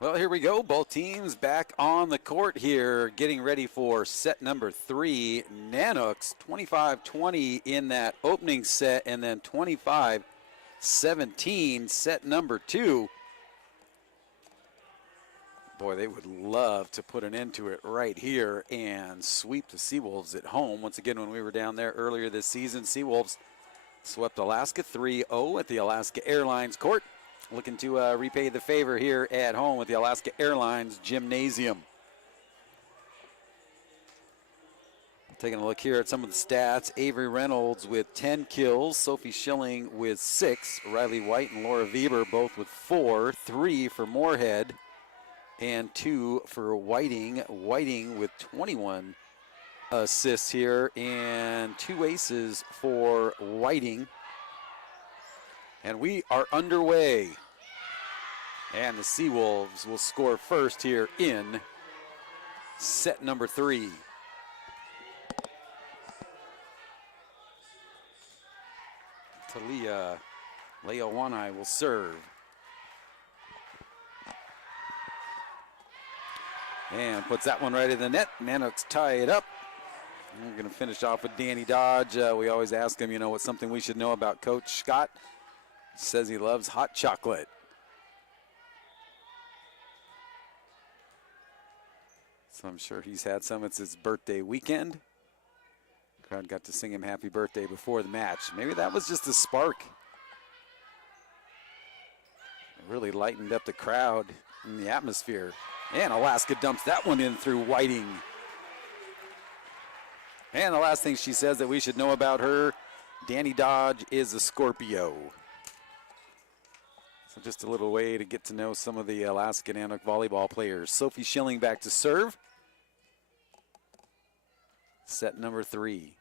Well, here we go. Both teams back on the court here, getting ready for set number 3. Nanooks 25-20 in that opening set, and then 25-17 set number 2. Boy, they would love to put an end to it right here and sweep the Seawolves at home. Once again, when we were down there earlier this season, Seawolves swept Alaska 3-0 at the Alaska Airlines court. Looking to repay the favor here at home with the Alaska Airlines Gymnasium. Taking a look here at some of the stats. Avery Reynolds with 10 kills. Sophie Schilling with 6. Riley White and Laura Weber both with 4. 3 for Moorhead and 2 for Whiting. Whiting with 21 assists here and 2 aces for Whiting. And we are underway. And the Seawolves will score first here in set number 3. Talia Leowanai will serve. And puts that one right in the net. Nanooks tie it up. We're going to finish off with Danny Dodge. We always ask him, what's something we should know about Coach Scott. Says he loves hot chocolate. So I'm sure he's had some. It's his birthday weekend. Crowd got to sing him happy birthday before the match. Maybe that was just a spark. It really lightened up the crowd and the atmosphere. And Alaska dumps that one in through Whiting. And the last thing she says that we should know about her, Danny Dodge is a Scorpio. So just a little way to get to know some of the Alaska Nanook volleyball players. Sophie Schilling back to serve. Set number 3.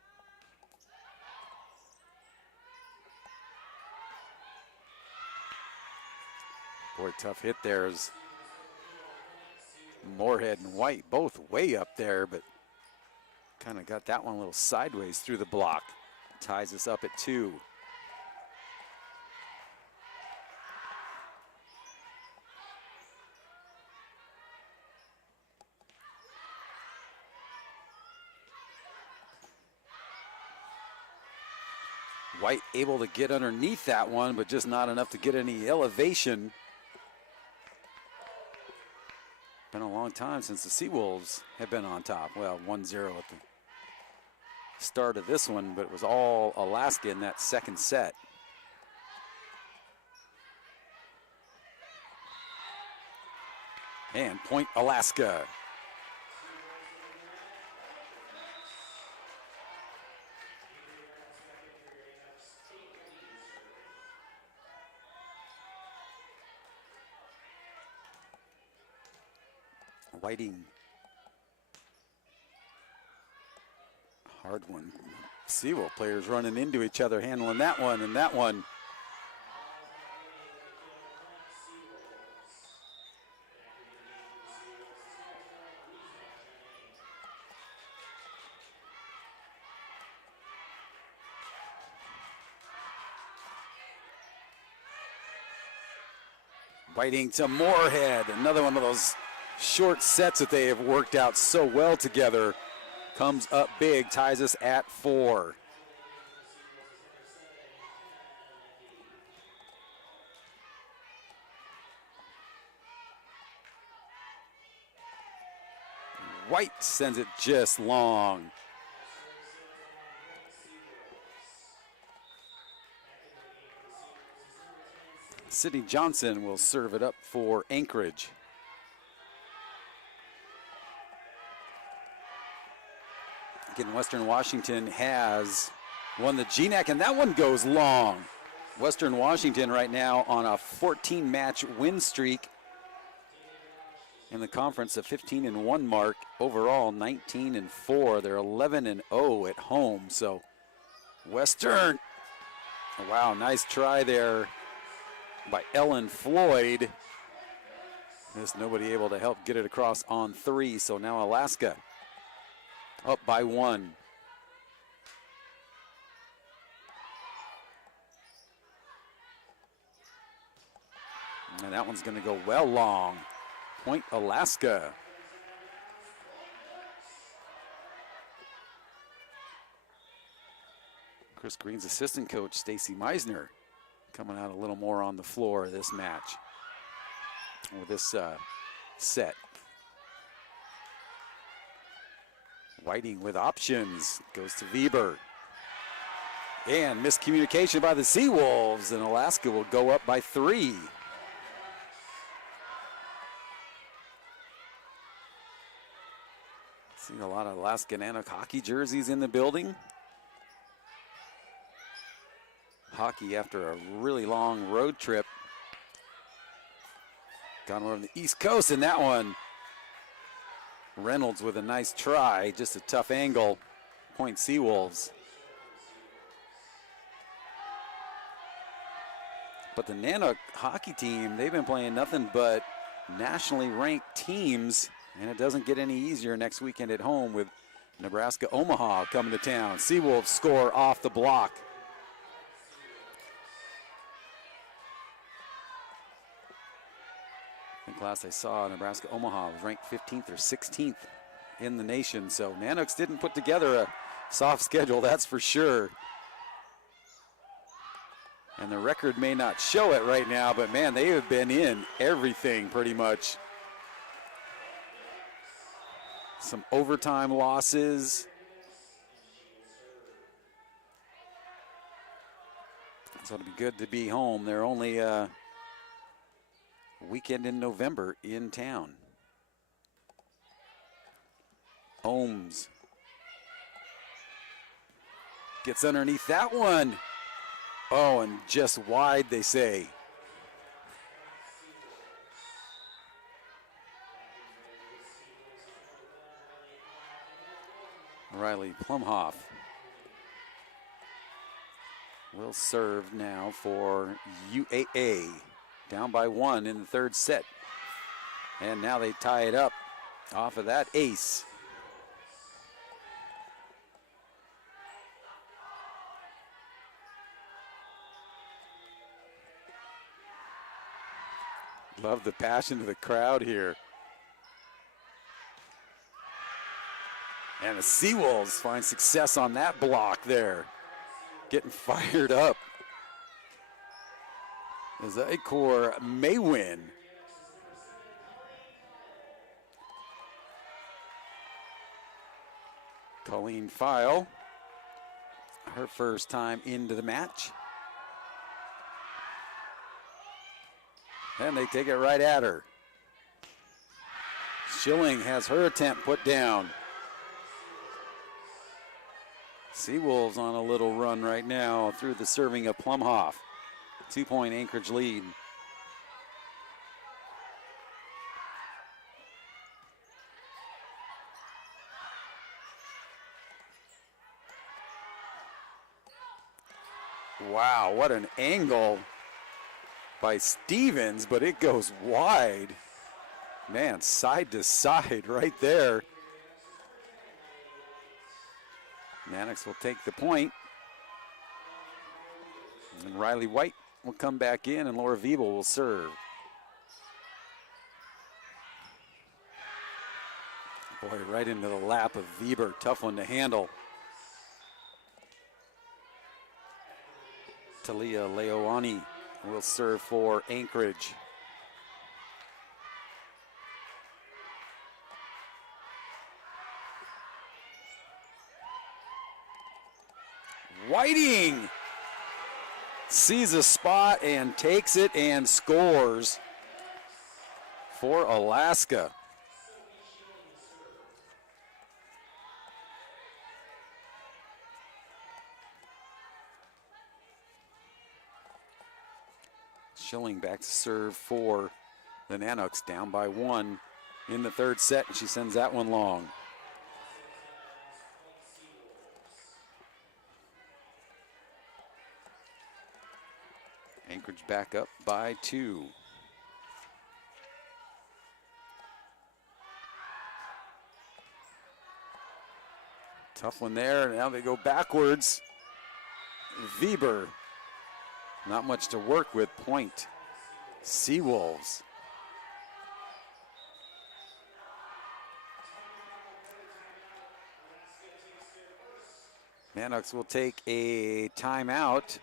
Boy, tough hit there as Moorhead and White both way up there, but kind of got that one a little sideways through the block. Ties us up at 2. White able to get underneath that one, but just not enough to get any elevation. Been a long time since the Seawolves have been on top. Well, 1-0 at the start of this one, but it was all Alaska in that second set. And point Alaska. Whiting. Hard one. Seawolf players running into each other, handling that one and that one. Whiting to Moorhead. Another one of those short sets that they have worked out so well together. Comes up big, ties us at 4. White sends it just long. Sydney Johnson will serve it up for Anchorage. Again, Western Washington has won the GNAC, and that one goes long. Western Washington right now on a 14-match win streak in the conference, a 15-1 mark. Overall, 19-4. They're 11-0 at home. So Western, wow, nice try there by Ellen Floyd. Just nobody able to help get it across on 3. So now Alaska up by 1. And that one's going to go well long. Point, Alaska. Chris Green's assistant coach, Stacy Meisner, coming out a little more on the floor this match, or this set. Whiting with options, goes to Weber. And miscommunication by the Seawolves, and Alaska will go up by 3. See a lot of Alaska Nanook hockey jerseys in the building. Hockey after a really long road trip. Gone over on the East Coast, and that one, Reynolds with a nice try, just a tough angle. Point Seawolves. But the Nanook hockey team, they've been playing nothing but nationally ranked teams, and it doesn't get any easier next weekend at home with Nebraska Omaha coming to town. Seawolves score off the block. I think last I saw, Nebraska Omaha was ranked 15th or 16th in the nation, so Nanooks didn't put together a soft schedule, that's for sure. And the record may not show it right now, but man, they have been in everything pretty much. Some overtime losses. So it'll be good to be home. They're only a weekend in November in town. Ohms gets underneath that one. Oh, and just wide, they say. Riley Plumhoff will serve now for UAA. Down by 1 in the third set. And now they tie it up off of that ace. Love the passion of the crowd here. And the Seawolves find success on that block there. Getting fired up. As Icor may win. Colleen File, her first time into the match. And they take it right at her. Schilling has her attempt put down. Seawolves on a little run right now through the serving of Plumhoff. 2-point Anchorage lead. Wow, what an angle by Stevens, but it goes wide. Man, side to side right there. Nanooks will take the point. And Riley White will come back in, and Laura Wiebel will serve. Boy, right into the lap of Weber. Tough one to handle. Talia Leoani will serve for Anchorage. Whiting sees a spot and takes it and scores for Alaska. Schilling back to serve for the Nanooks, down by 1 in the third set, and she sends that one long. Anchorage back up by 2. Tough one there. Now they go backwards. Weber, not much to work with. Point Seawolves. Nanooks will take a timeout.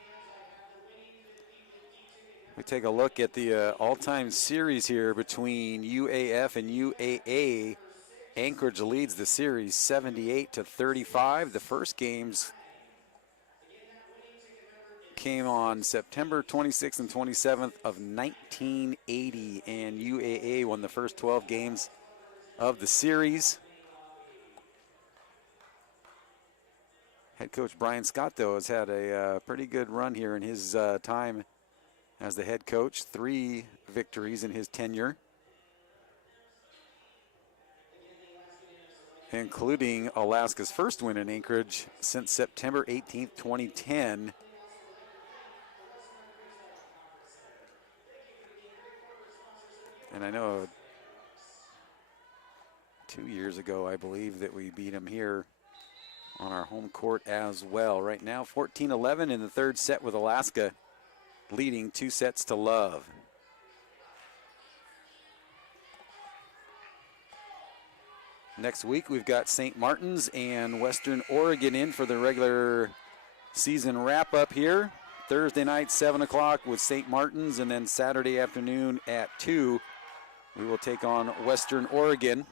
We take a look at the all-time series here between UAF and UAA. Anchorage leads the series 78-35. The first games came on September 26th and 27th of 1980, and UAA won the first 12 games of the series. Head coach Brian Scott, though, has had a pretty good run here in his time as the head coach. 3 victories in his tenure, including Alaska's first win in Anchorage since September 18th, 2010. And I know 2 years ago, I believe, that we beat him here on our home court as well. Right now, 14-11 in the third set with Alaska leading 2-0. Next week, we've got St. Martin's and Western Oregon in for the regular season wrap-up here. Thursday night, 7 o'clock with St. Martin's, and then Saturday afternoon at 2, we will take on Western Oregon.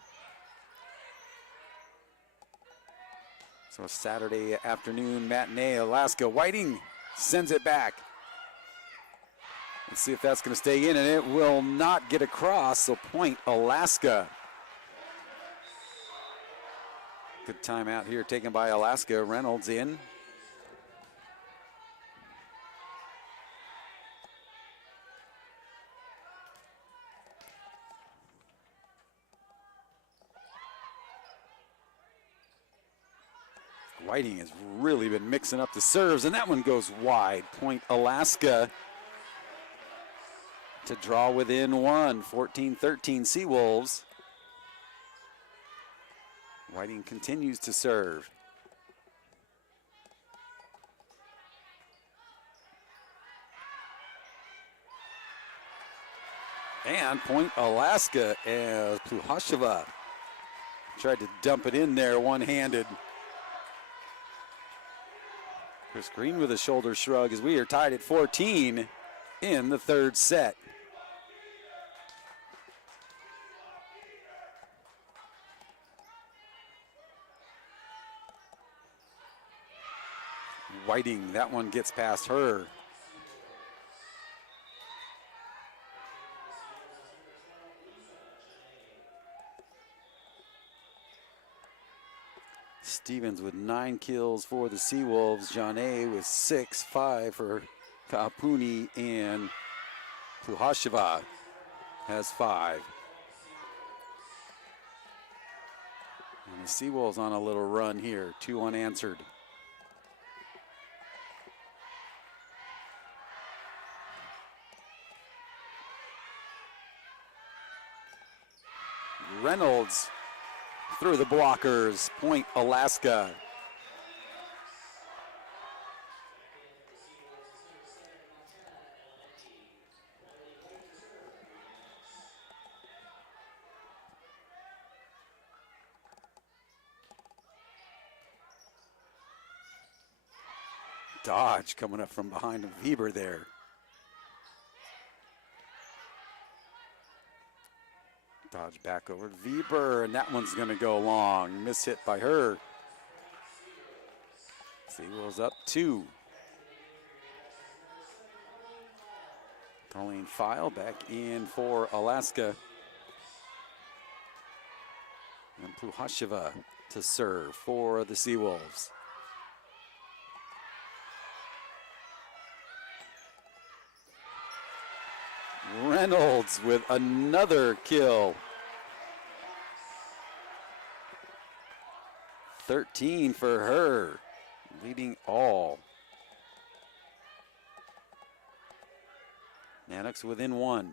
So Saturday afternoon matinee. Alaska Whiting sends it back. Let's see if that's going to stay in, and it will not get across, so point Alaska. Good timeout here taken by Alaska. Reynolds in. Whiting has really been mixing up the serves, and that one goes wide. Point Alaska to draw within 1. 14-13 Seawolves. Whiting continues to serve. And point Alaska as Pluhasheva tried to dump it in there one-handed. Chris Green with a shoulder shrug as we are tied at 14 in the third set. Whiting, that one gets past her. Stevens with 9 kills for the Seawolves. Janae with 6, 5 for Kapuni, and Pluhasheva has 5. And the Seawolves on a little run here, 2 unanswered. Reynolds through the blockers, point Alaska. Dodge coming up from behind Weber there. Dodge back over to Weber, and that one's going to go long. Miss hit by her. Seawolves up 2. Colleen File back in for Alaska. And Pluhasheva to serve for the Seawolves. Reynolds with another kill. 13 for her, leading all. Nanooks within 1.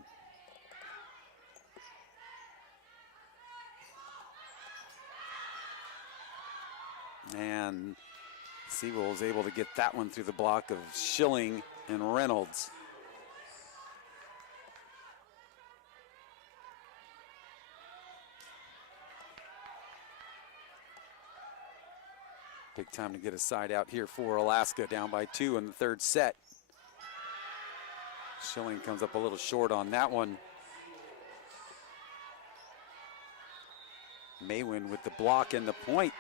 And Seawolves able to get that one through the block of Schilling and Reynolds. Big time to get a side out here for Alaska, down by 2 in the third set. Schilling comes up a little short on that one. Maywin with the block and the point.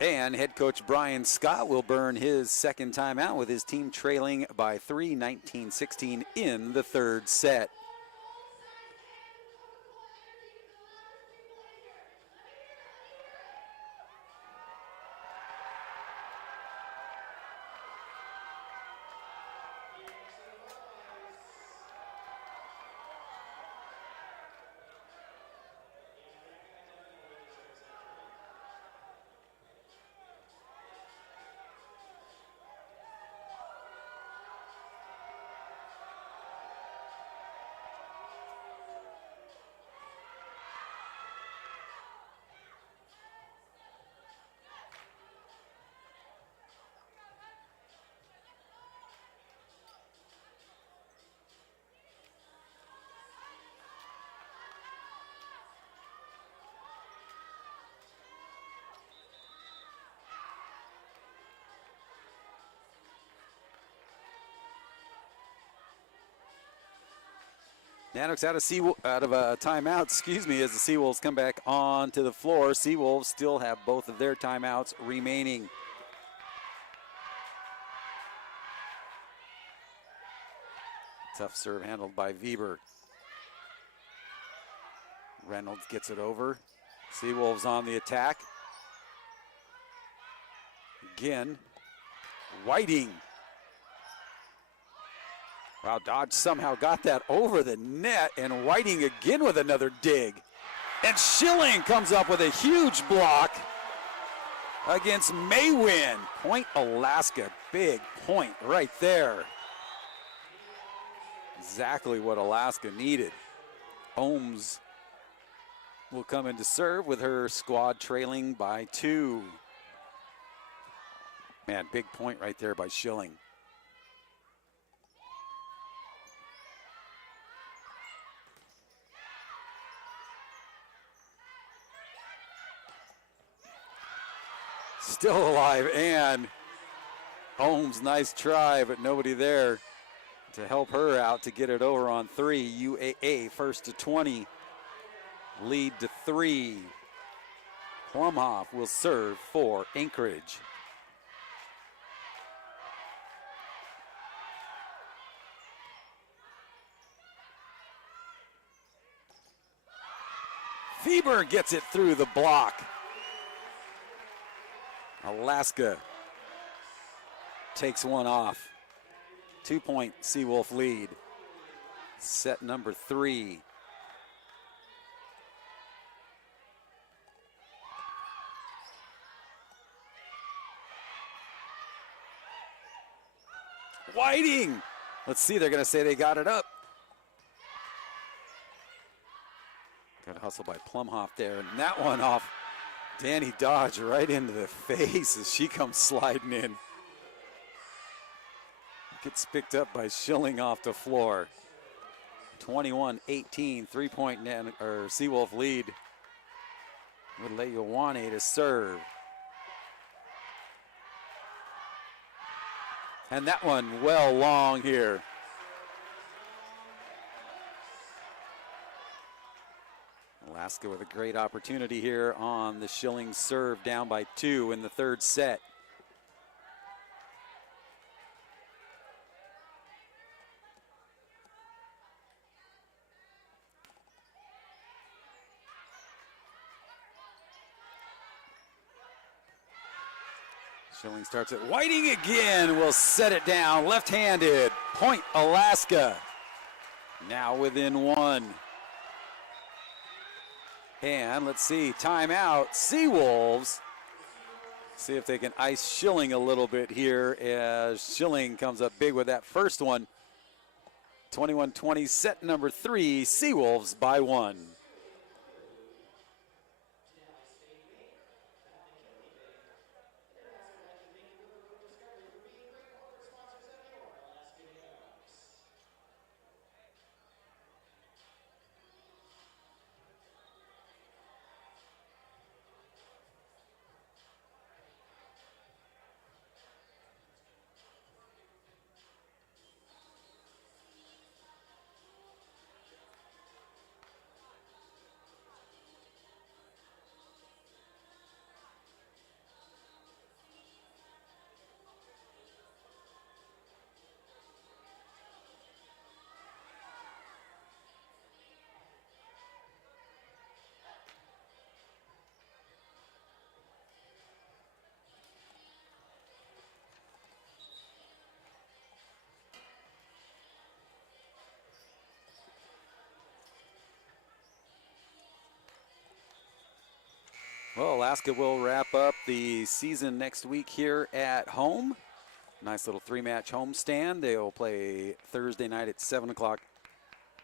And head coach Brian Scott will burn his second timeout with his team trailing by 3, 19-16 in the third set. Nanooks out of a timeout, as the Seawolves come back onto the floor. Seawolves still have both of their timeouts remaining. Tough serve handled by Weber. Reynolds gets it over. Seawolves on the attack. Again, Whiting. Wow, Dodge somehow got that over the net, and Whiting again with another dig. And Schilling comes up with a huge block against Maywin. Point Alaska, big point right there. Exactly what Alaska needed. Ohms will come in to serve with her squad trailing by 2. Man, big point right there by Schilling. Still alive, and Ohms, nice try, but nobody there to help her out to get it over on 3. UAA first to 20, lead to 3. Plumhoff will serve for Anchorage. Weber gets it through the block. Alaska takes one off. 2-point Seawolf lead. Set number 3. Whiting! Let's see, they're going to say they got it up. Good hustle by Plumhoff there, and that one off Danny Dodge right into the face as she comes sliding in. Gets picked up by Schilling off the floor. 21-18, 3-point Seawolf lead. With Leioane to serve. And that one well long here. Alaska with a great opportunity here on the Schilling serve, down by 2 in the third set. Schilling starts it. Whiting again will set it down. Left-handed. Point Alaska. Now within 1. And let's see, timeout, Seawolves. See if they can ice Schilling a little bit here as Schilling comes up big with that first one. 21-20, set number 3, Seawolves by 1. Well, Alaska will wrap up the season next week here at home. Nice little 3-match homestand. They will play Thursday night at 7 o'clock,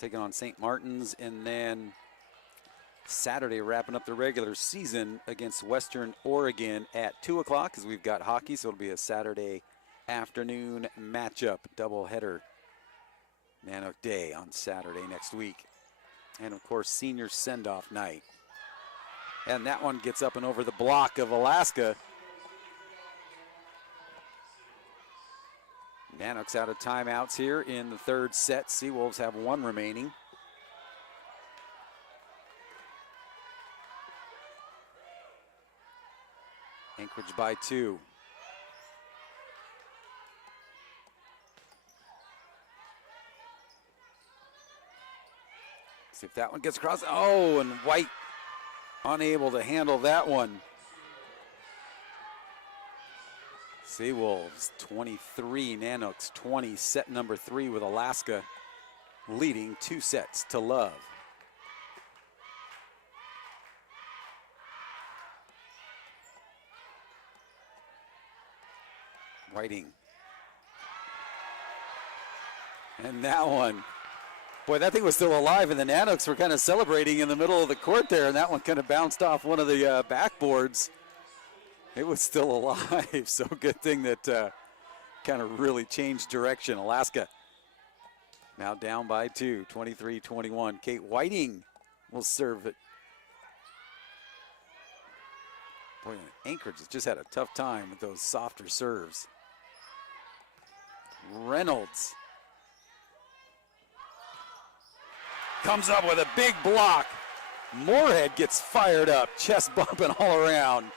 taking on St. Martin's, and then Saturday wrapping up the regular season against Western Oregon at 2 o'clock, because we've got hockey, so it'll be a Saturday afternoon matchup, doubleheader. Nanook Day on Saturday next week. And, of course, senior send-off night. And that one gets up and over the block of Alaska. Nanooks out of timeouts here in the third set. Seawolves have one remaining. Anchorage by 2. See if that one gets across. Oh, and White unable to handle that one. Seawolves 23, Nanooks 20, set number 3 with Alaska leading 2 sets to love. Whiting. And that one. Boy, that thing was still alive, and the Nanooks were kind of celebrating in the middle of the court there, and that one kind of bounced off one of the backboards. It was still alive, so good thing that kind of really changed direction. Alaska now down by 2, 23-21. Kate Whiting will serve it. Boy, Anchorage has just had a tough time with those softer serves. Reynolds comes up with a big block. Moorhead gets fired up, chest bumping all around.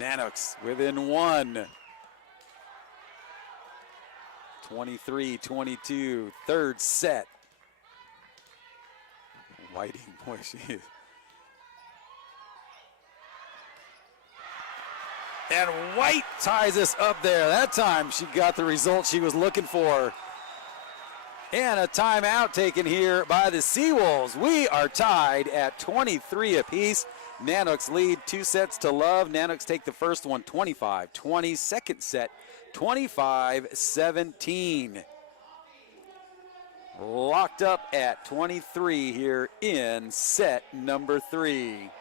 Nanooks within 1. 23-22, third set. Whiting, boy, she is. And White ties us up there. That time she got the result she was looking for. And a timeout taken here by the Seawolves. We are tied at 23 apiece. Nanooks lead 2 sets to love. Nanooks take the first one 25-20. Second set 25-17. Locked up at 23 here in set number 3.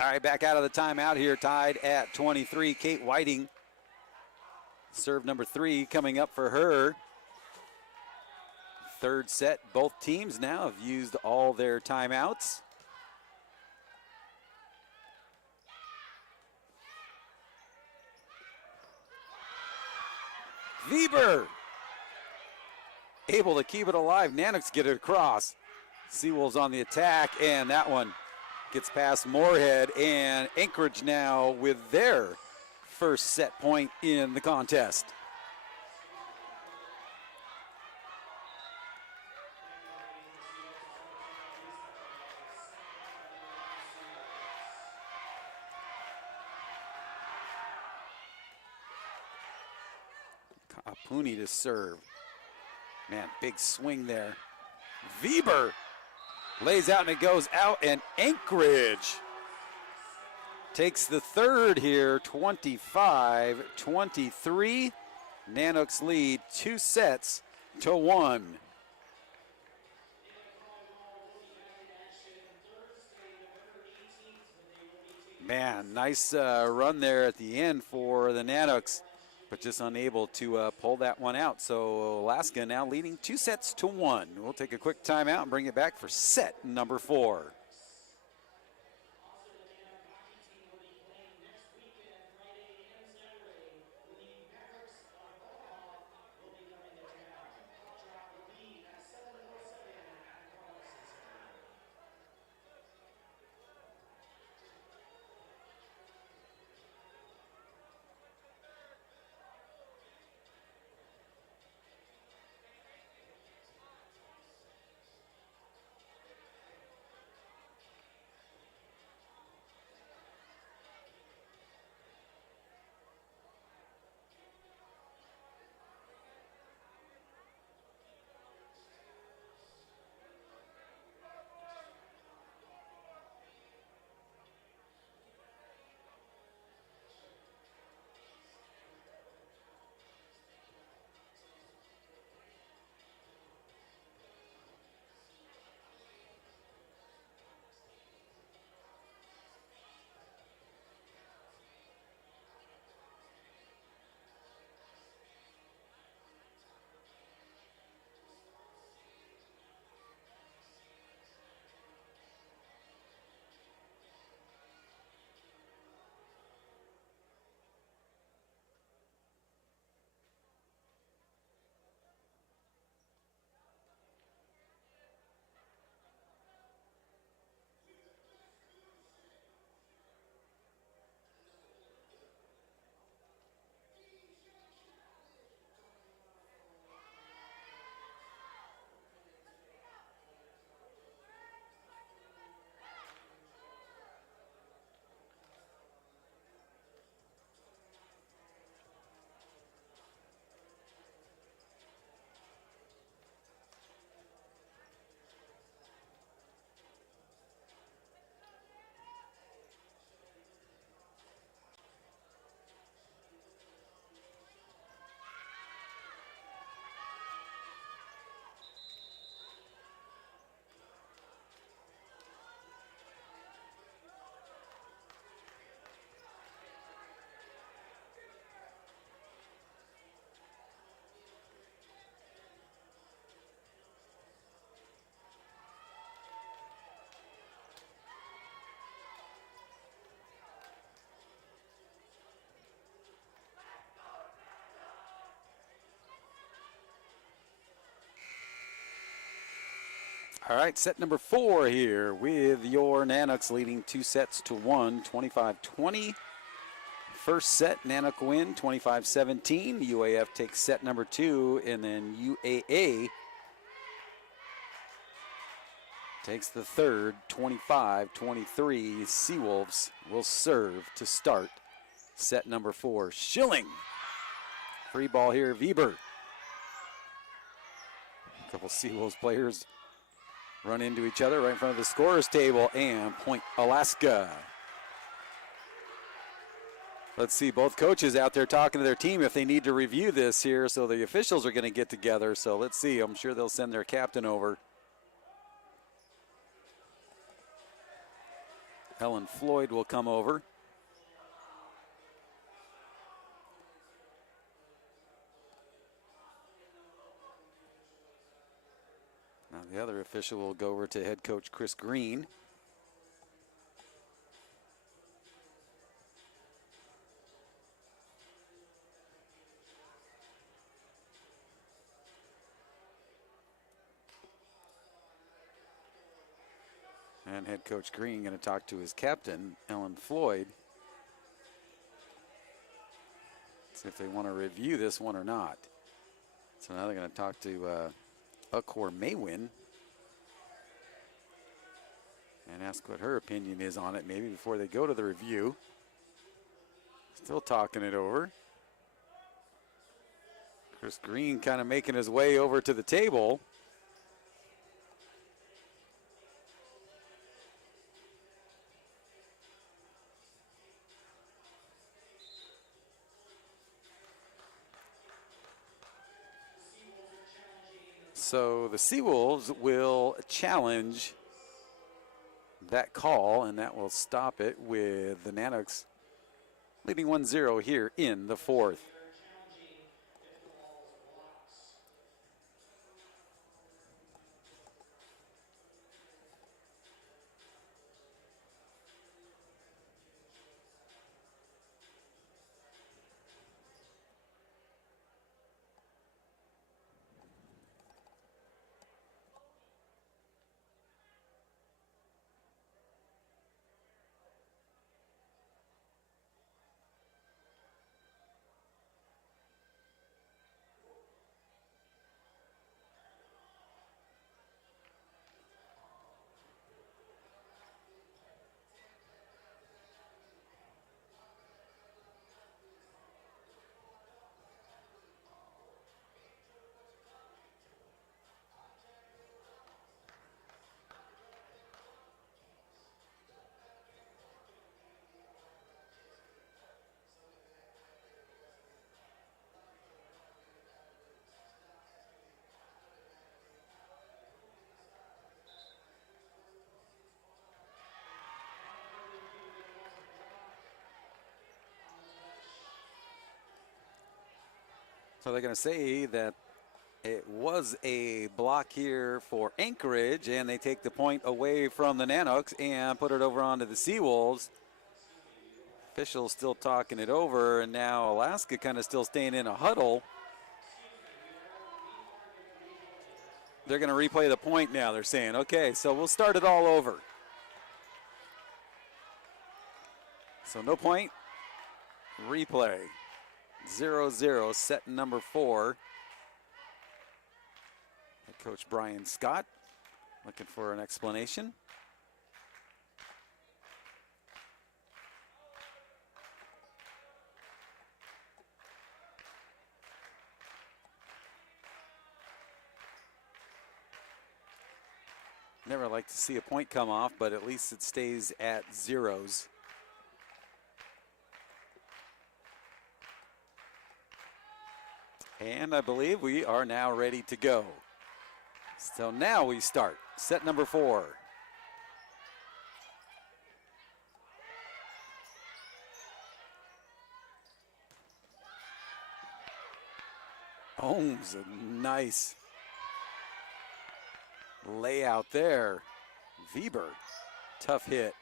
All right, back out of the timeout here, tied at 23. Kate Whiting, serve number 3 coming up for her. Third set, both teams now have used all their timeouts. Weber able to keep it alive. Nanooks get it across. Seawolves on the attack, and that one gets past Moorhead, and Anchorage now with their first set point in the contest. Apuni to serve. Man, big swing there. Weber lays out and it goes out, and Anchorage takes the third here, 25-23. Nanooks lead 2 sets to 1. Man, nice run there at the end for the Nanooks, but just unable to pull that one out. So Alaska now leading 2-1. We'll take a quick timeout and bring it back for set number 4. All right, set number 4 here with your Nanooks leading 2-1, 25-20. First set, Nanook win, 25-17. UAF takes set number 2, and then UAA takes the third, 25-23. Seawolves will serve to start set number 4. Schilling, free ball here, Weber. A couple Seawolves players run into each other right in front of the scorer's table, and point Alaska. Let's see, both coaches out there talking to their team if they need to review this here, so the officials are going to get together. So let's see, I'm sure they'll send their captain over. Helen Floyd will come over. Now the other official will go over to head coach Chris Green. And head coach Green going to talk to his captain, Ellen Floyd. See if they want to review this one or not. So now they're going to talk to Ukor Maywin and ask what her opinion is on it maybe before they go to the review. Still talking it over. Chris Green kind of making his way over to the table. So the Seawolves will challenge that call, and that will stop it with the Nanooks leading 1-0 here in the fourth. So they're going to say that it was a block here for Anchorage, and they take the point away from the Nanooks and put it over onto the Seawolves. Officials still talking it over, and now Alaska kind of still staying in a huddle. They're going to replay the point now, they're saying. Okay, so we'll start it all over. So no point, replay. 0-0, set number 4. Head coach Brian Scott looking for an explanation. Never like to see a point come off, but at least it stays at zeros. And I believe we are now ready to go. So now we start set number 4. Holmes, a nice layout there. Weber, tough hit.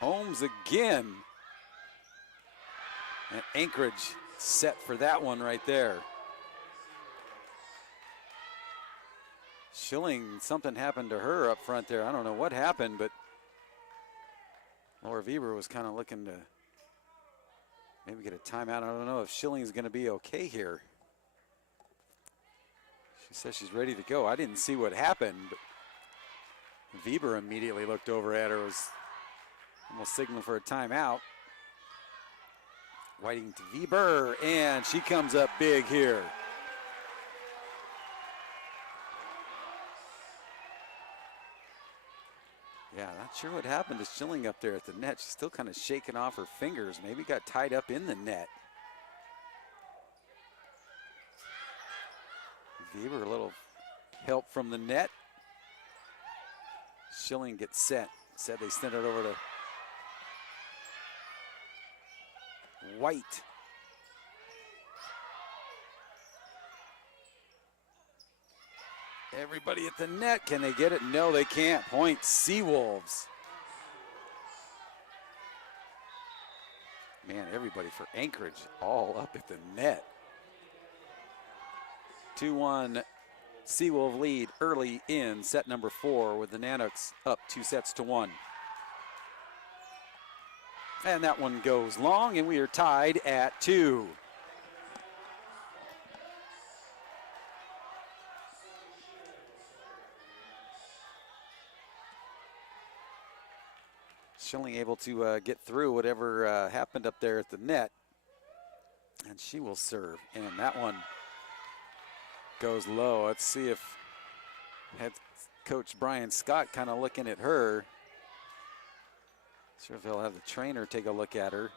Holmes again. And Anchorage set for that one right there. Schilling, something happened to her up front there. I don't know what happened, but Laura Weber was kind of looking to maybe get a timeout. I don't know if Schilling is going to be okay here. She says she's ready to go. I didn't see what happened, but Weber immediately looked over at her, was almost signaling for a timeout. Whiting to Weber, and she comes up big here. Yeah, not sure what happened to Schilling up there at the net. She's still kind of shaking off her fingers. Maybe got tied up in the net. Weber, a little help from the net. Schilling gets set. Said they sent it over to White. Everybody at the net. Can they get it? No, they can't. Point Seawolves. Man, everybody for Anchorage all up at the net. 2-1 Seawolf lead early in set number 4 with the Nanooks up 2-1. And that one goes long, and we are tied at 2. Schilling able to get through whatever happened up there at the net. And she will serve. And that one goes low. Let's see if head coach Brian Scott kind of looking at her. Sure if he'll have the trainer take a look at her.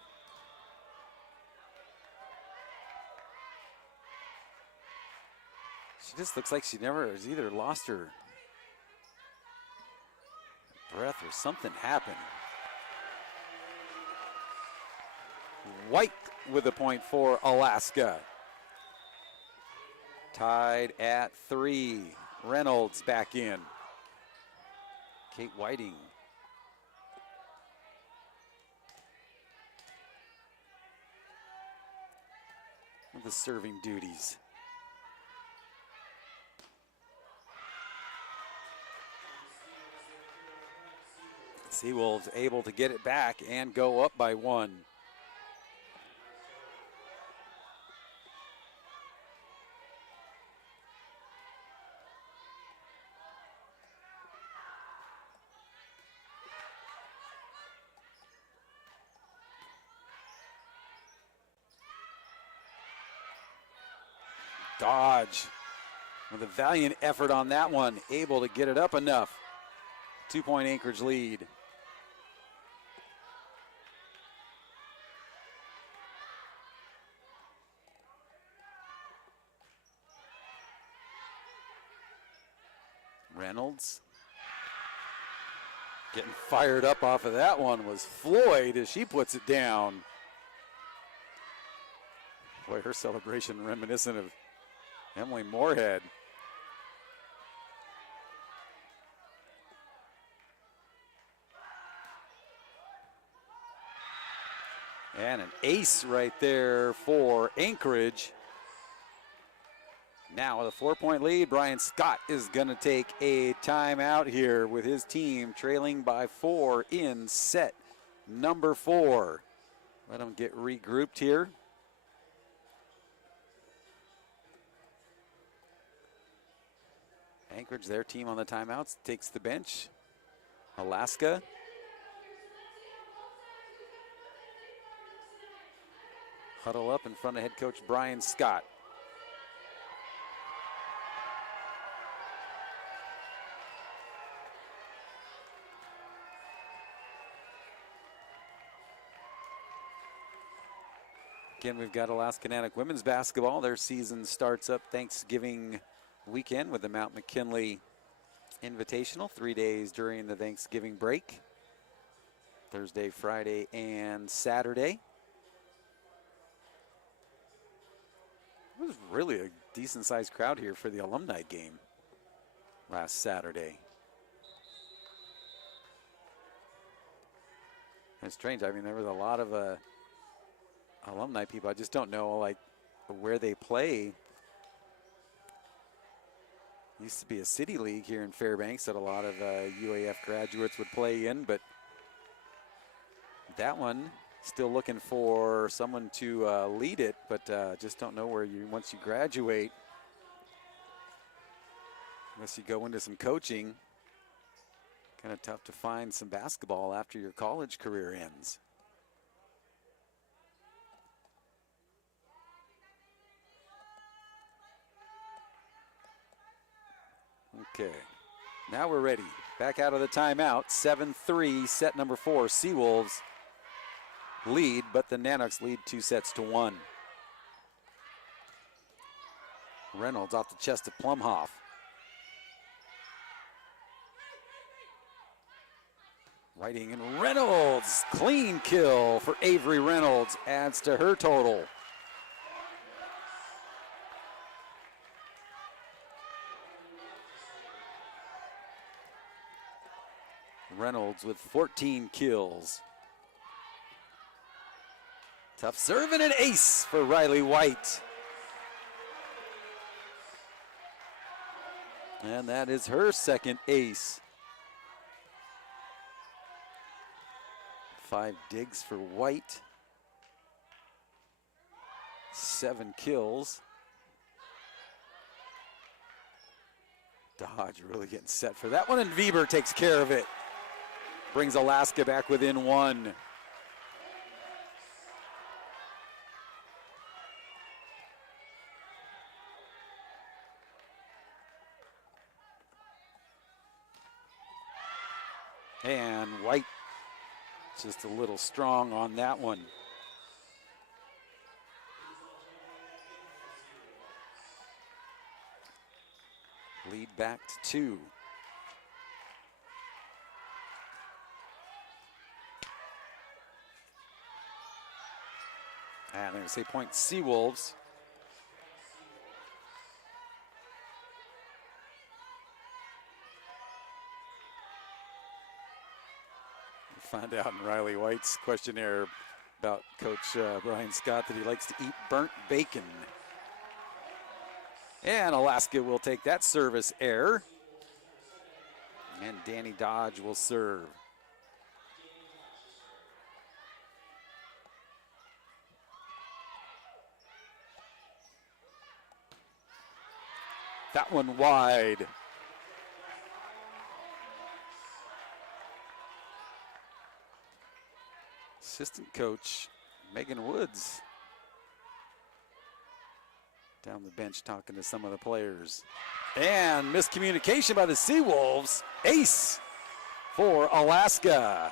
She just looks like she never has either lost her breath or something happened. White with a point for Alaska. Tied at 3. Reynolds back in. Kate Whiting. With the serving duties. Seawolves able to get it back and go up by 1. Dodge with a valiant effort on that one, able to get it up enough. 2-point Anchorage lead. Reynolds getting fired up off of that one was Floyd as she puts it down. Boy, her celebration reminiscent of Emily Moorhead. And an ace right there for Anchorage. Now with a 4-point lead, Brian Scott is going to take a timeout here with his team trailing by 4 in set number 4. Let them get regrouped here. Anchorage, their team on the timeouts, takes the bench. Alaska. Huddle up in front of head coach Brian Scott. Again, we've got Alaska Anchorage women's basketball. Their season starts up Thanksgiving weekend with the Mount McKinley Invitational, 3 days during the Thanksgiving break. Thursday, Friday, and Saturday. It was really a decent-sized crowd here for the alumni game last Saturday. It's strange. I mean, there was a lot of alumni people. I just don't know, like, where they play. Used to be a city league here in Fairbanks that a lot of UAF graduates would play in, but that one still looking for someone to lead it, but just don't know where you, once you graduate, unless you go into some coaching, kind of tough to find some basketball after your college career ends. Okay, now we're ready. Back out of the timeout, 7-3, set number 4. Seawolves lead, but the Nanooks lead 2-1. Reynolds off the chest of Plumhoff. Whiting and Reynolds, clean kill for Avery Reynolds, adds to her total. Reynolds with 14 kills. Tough serve and an ace for Riley White. And that is her second ace. 5 digs for White. 7 kills. Dodge really getting set for that one, and Weber takes care of it. Brings Alaska back within 1. And White just a little strong on that one. Lead back to 2. I'm going to say point Seawolves. Find out in Riley White's questionnaire about Coach Brian Scott that he likes to eat burnt bacon. And Alaska will take that service error. And Danny Dodge will serve. That one wide. Assistant coach Megan Woods down the bench talking to some of the players. And miscommunication by the Seawolves. Ace for Alaska.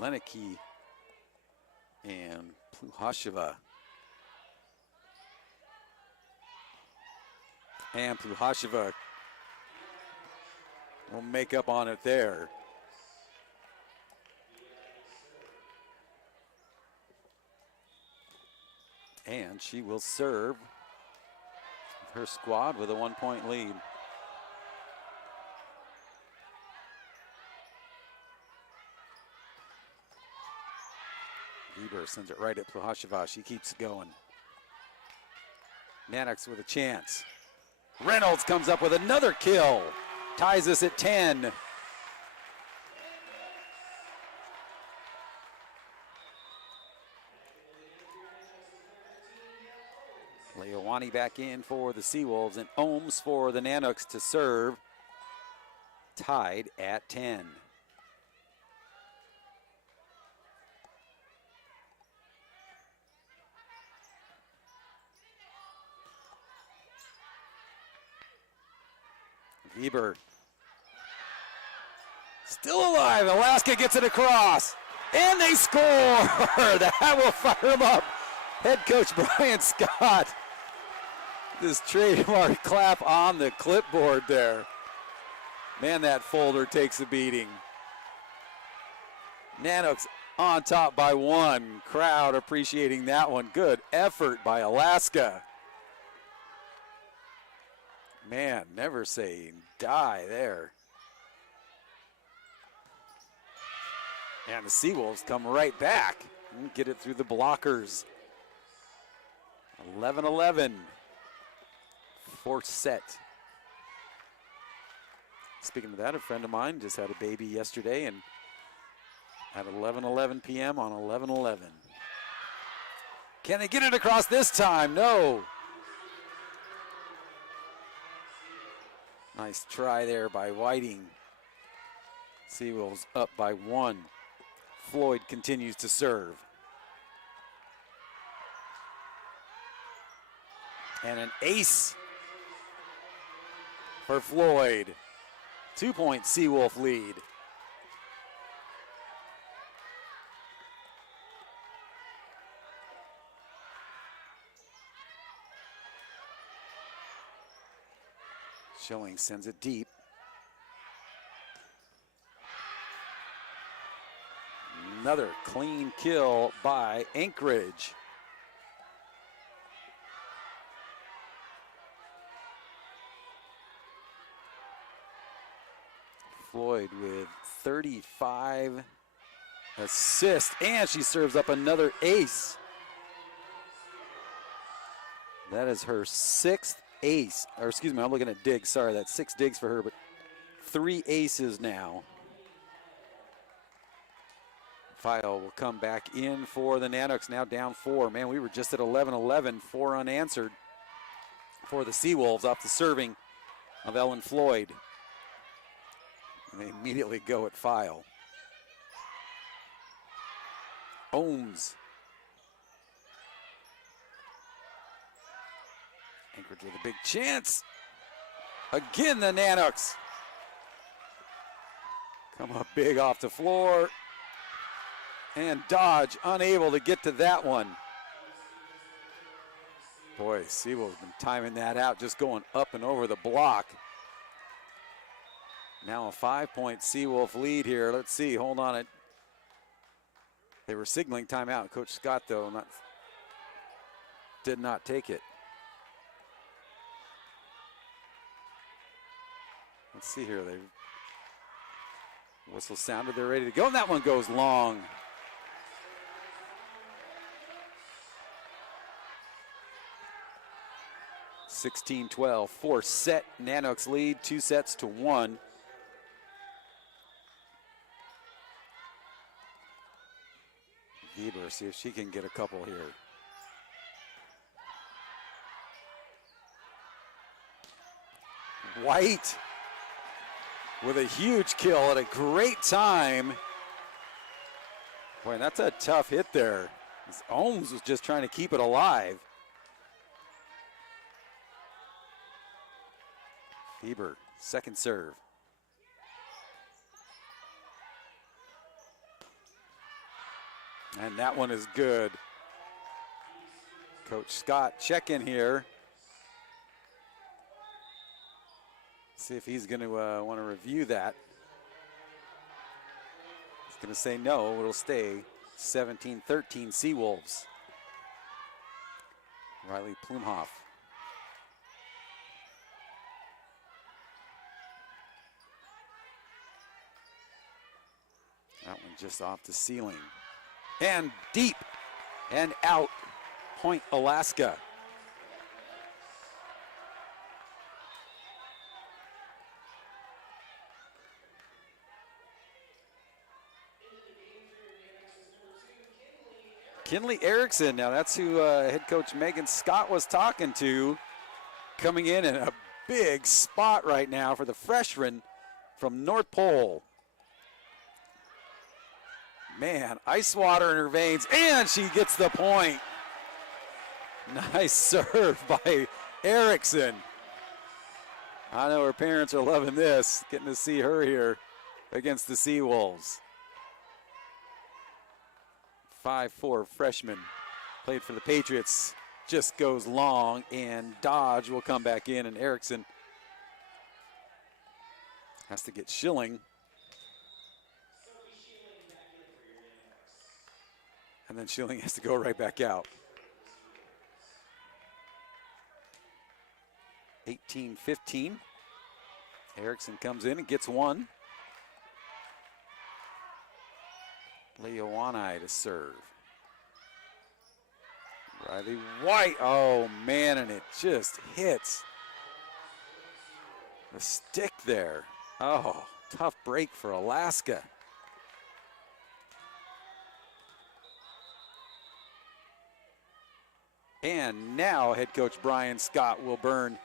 Leneke and Pluhasheva. And Pluhasheva will make up on it there. And she will serve her squad with a 1-point lead. Bieber sends it right at Pluhasheva. She keeps going. Nanooks with a chance. Reynolds comes up with another kill. Ties us at 10. Leowani back in for the Seawolves and Ohms for the Nanooks to serve. Tied at 10. Weber. Still alive. Alaska gets it across. And they score. That will fire them up. Head coach Brian Scott. This trademark clap on the clipboard there. Man, that folder takes a beating. Nanooks on top by 1. Crowd appreciating that one. Good effort by Alaska. Man, never say die there. And the Seawolves come right back and get it through the blockers. 11-11. Fourth set. Speaking of that, a friend of mine just had a baby yesterday and at 11:11 p.m. on 11:11. Can they get it across this time? No. Nice try there by Whiting. Seawolves up by 1. Floyd continues to serve. And an ace for Floyd. 2-point Seawolf lead. Schilling sends it deep. Another clean kill by Anchorage. Floyd with 35 assists, and she serves up another ace. That is her 6th ace, or excuse me, I'm looking at digs. Sorry, that's 6 digs for her, but 3 aces now. File will come back in for the Nanooks, now down 4. Man, we were just at 11-11, 4 unanswered for the Seawolves off the serving of Ellen Floyd. And they immediately go at File. Ohms. Anchorage with a big chance. Again, the Nanooks come up big off the floor. And Dodge unable to get to that one. Boy, Seawolves been timing that out, just going up and over the block. Now a 5-point Seawolf lead here. Let's see, hold on it. They were signaling timeout. Coach Scott, though, did not take it. Let's see here. They whistle sounded. They're ready to go, and that one goes long. (16-12), 4-set Nanooks lead, 2-1. Geber, see if she can get a couple here. White with a huge kill at a great time. Boy, that's a tough hit there. Ohms was just trying to keep it alive. Geber, second serve. And that one is good. Coach Scott check in here. See if he's going to want to review that. He's going to say no, it'll stay 17-13 Seawolves. Riley Plumhoff. That one just off the ceiling. And deep and out. Point Alaska. Kinley Erickson, now that's who head coach Megan Scott was talking to, coming in a big spot right now for the freshman from North Pole. Man, ice water in her veins, and she gets the point. Nice serve by Erickson. I know her parents are loving this, getting to see her here against the Seawolves. 5'4" freshman, played for the Patriots, just goes long, and Dodge will come back in, and Erickson has to get Schilling. And then Schilling has to go right back out. 18-15. Erickson comes in and gets one. Leoani to serve. Riley White, oh man, and it just hits the stick there. Oh, tough break for Alaska. And now head coach Brian Scott will burn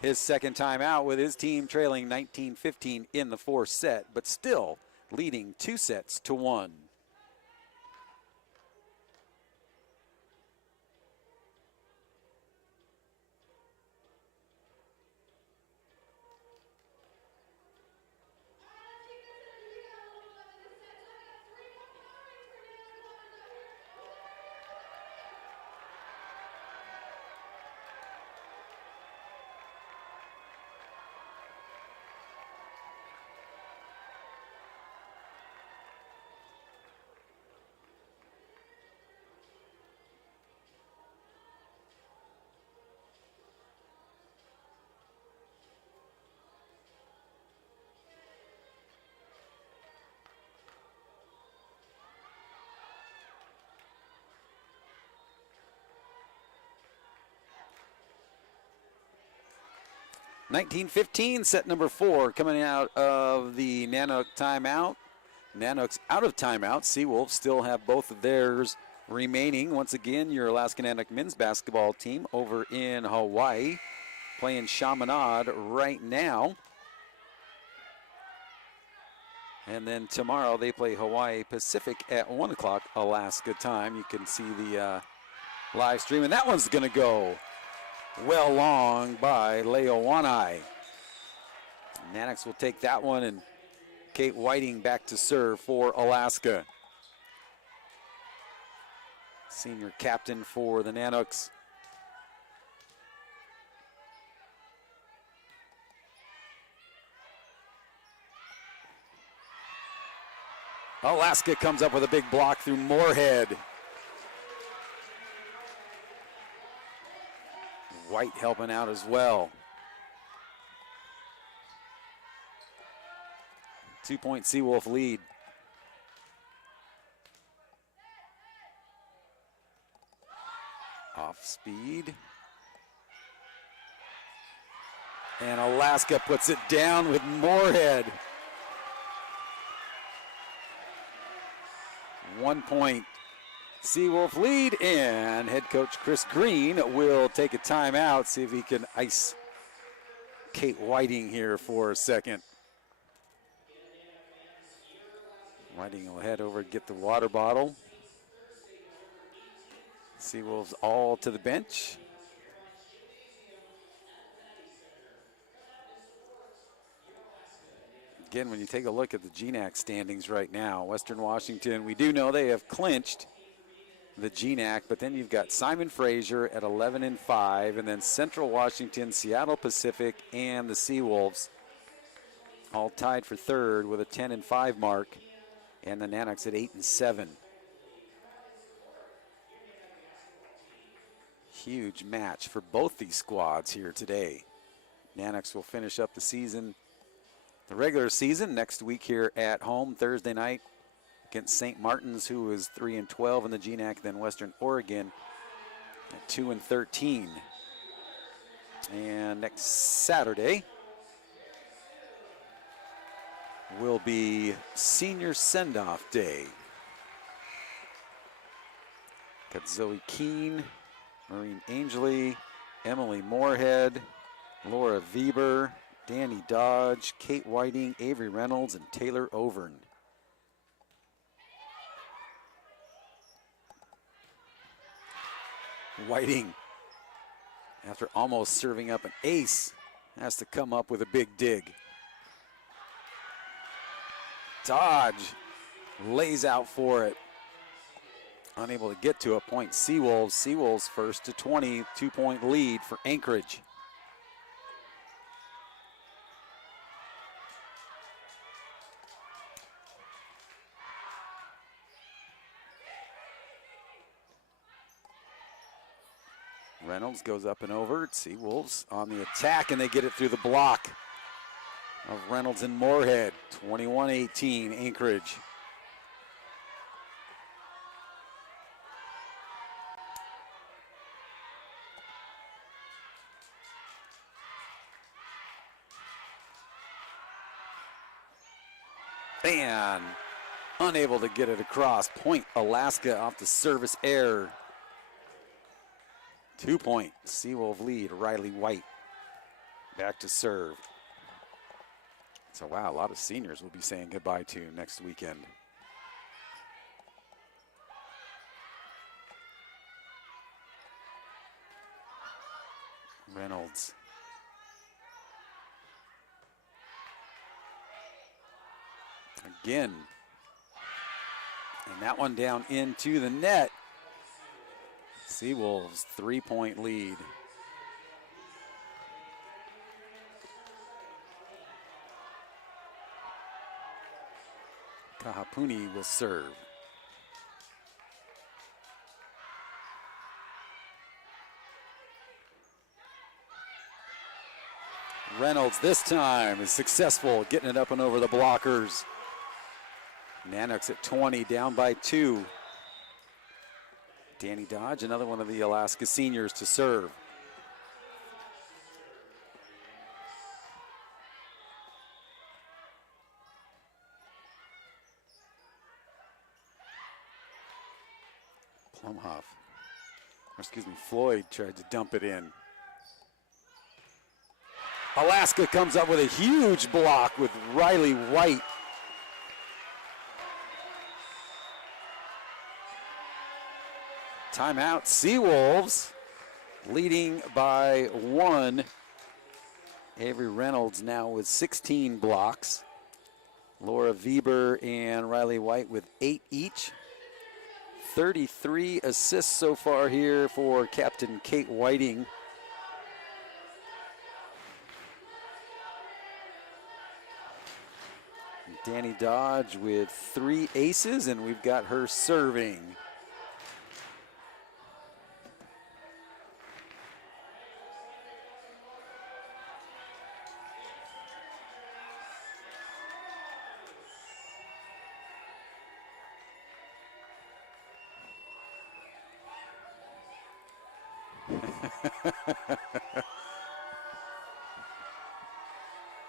his second time out with his team trailing 19-15 in the fourth set, but still leading 2-1. (19-15) set number 4 coming out of the Nanook timeout. Nanooks out of timeout. Seawolves still have both of theirs remaining. Once again, your Alaska Nanook men's basketball team over in Hawaii playing Chaminade right now. And then tomorrow they play Hawaii Pacific at 1 o'clock Alaska time. You can see the live stream, and that one's going to go well long by Leoani. Nanooks will take that one, and Kate Whiting back to serve for Alaska. Senior captain for the Nanooks. Alaska comes up with a big block through Moorhead. White helping out as well. 2-point Seawolf lead. Off speed. And Alaska puts it down with Moorhead. 1 point Seawolf lead, and head coach Chris Green will take a timeout, see if he can ice Kate Whiting here for a second. Whiting will head over to get the water bottle. Seawolves all to the bench. Again, when you take a look at the GNAC standings right now, Western Washington, we do know they have clinched the GNAC, but then you've got Simon Fraser at 11-5, and then Central Washington, Seattle Pacific, and the Seawolves all tied for third with a 10-5 mark, and the Nanooks at 8-7. Huge match for both these squads here today. Nanooks will finish up the season, the regular season, next week here at home, Thursday night against St. Martin's, who is 3-12 in the GNAC, then Western Oregon at 2-13. And next Saturday will be senior send-off day. Got Zoe Keene, Maureen Angley, Emily Moorhead, Laura Weber, Danny Dodge, Kate Whiting, Avery Reynolds, and Taylor Overn. Whiting, after almost serving up an ace, has to come up with a big dig. Dodge lays out for it. Unable to get to a point. Seawolves. Seawolves first to 20, 2-point lead for Anchorage. Reynolds goes up and over. Seawolves on the attack, and they get it through the block of Reynolds and Moorhead. 21-18, Anchorage. And unable to get it across. Point Alaska off the service error. 2-point Seawolf lead, Riley White back to serve. So wow, a lot of seniors will be saying goodbye to next weekend. Reynolds. Again. And that one down into the net. Seawolves 3-point lead. Kahapuni will serve. Reynolds this time is successful getting it up and over the blockers. Nanooks at 20, down by 2. Danny Dodge, another one of the Alaska seniors to serve. Floyd tried to dump it in. Alaska comes up with a huge block with Riley White. Timeout, Seawolves leading by 1. Avery Reynolds now with 16 blocks. Laura Weber and Riley White with 8 each. 33 assists so far here for Captain Kate Whiting. Danny Dodge with 3 aces, and we've got her serving.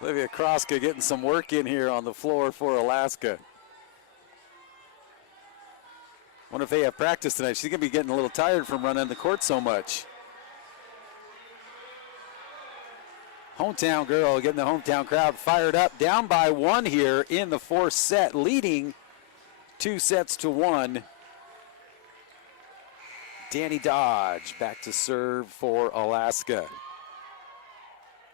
Olivia Kroska getting some work in here on the floor for Alaska. Wonder if they have practice tonight. She's going to be getting a little tired from running the court so much. Hometown girl getting the hometown crowd fired up. Down by 1 here in the 4th set, leading 2-1. Danny Dodge back to serve for Alaska.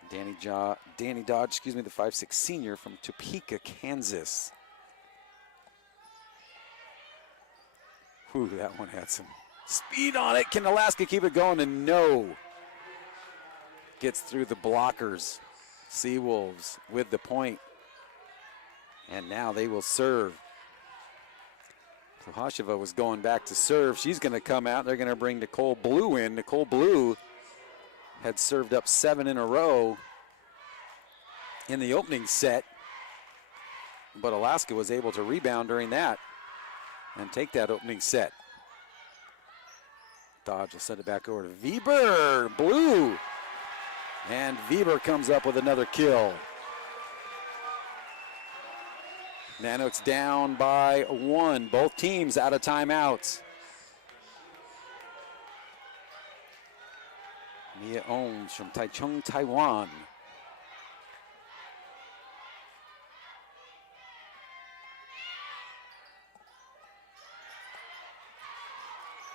Danny Dodge, the 5'6" senior from Topeka, Kansas. Whew, that one had some speed on it. Can Alaska keep it going? And no. Gets through the blockers. Seawolves with the point. And now they will serve. Hasheva was going back to serve. She's going to come out. They're going to bring Nicole Blue in. Nicole Blue had served up 7 in a row in the opening set, but Alaska was able to rebound during that and take that opening set. Dodge will send it back over to Weber. Blue. And Weber comes up with another kill. Nanooks down by 1. Both teams out of timeouts. Mia Ohms from Taichung, Taiwan.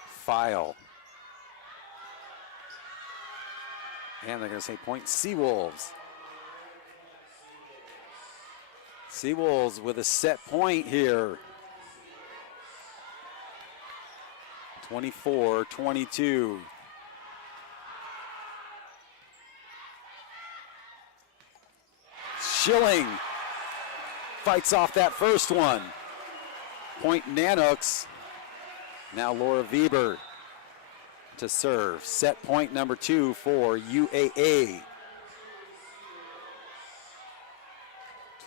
File. And they're going to say point Seawolves. Seawolves with a set point here. 24-22. Schilling fights off that first one. Point Nanooks. Now Laura Weber to serve. Set point number 2 for UAA.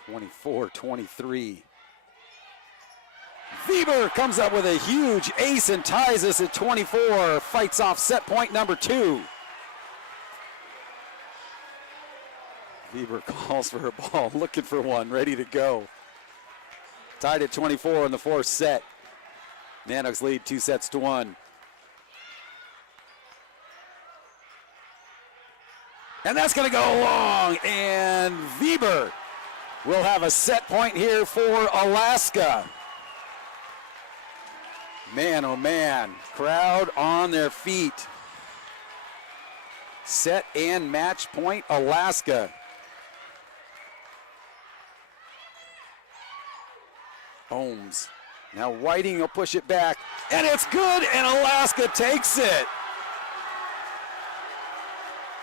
24-23. Weber comes up with a huge ace and ties us at 24. Fights off set point number 2. Weber calls for her ball, looking for one, ready to go. Tied at 24 in the 4th set. Nanooks lead 2-1. And that's going to go long, and Weber will have a set point here for Alaska. Man, oh man, crowd on their feet. Set and match point, Alaska. Ohms. Now Whiting will push it back, and it's good, and Alaska takes it.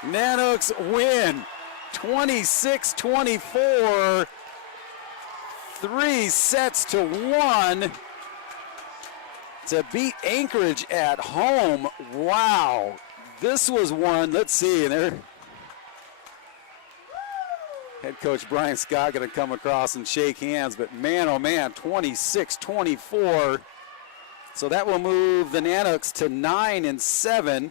Nanooks win 26-24, 3-1 to beat Anchorage at home. Wow, this was one, let's see, and there, head coach Brian Scott going to come across and shake hands, but man, oh man, 26-24. So that will move the Nanooks to 9-7.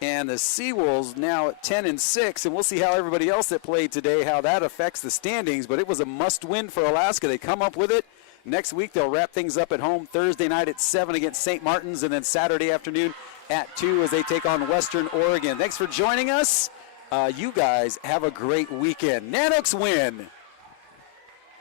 And the Seawolves now at 10-6, and we'll see how everybody else that played today, how that affects the standings. But it was a must-win for Alaska. They come up with it. Next week they'll wrap things up at home Thursday night at 7 against St. Martin's, and then Saturday afternoon at 2 as they take on Western Oregon. Thanks for joining us. You guys have a great weekend. Nanooks win.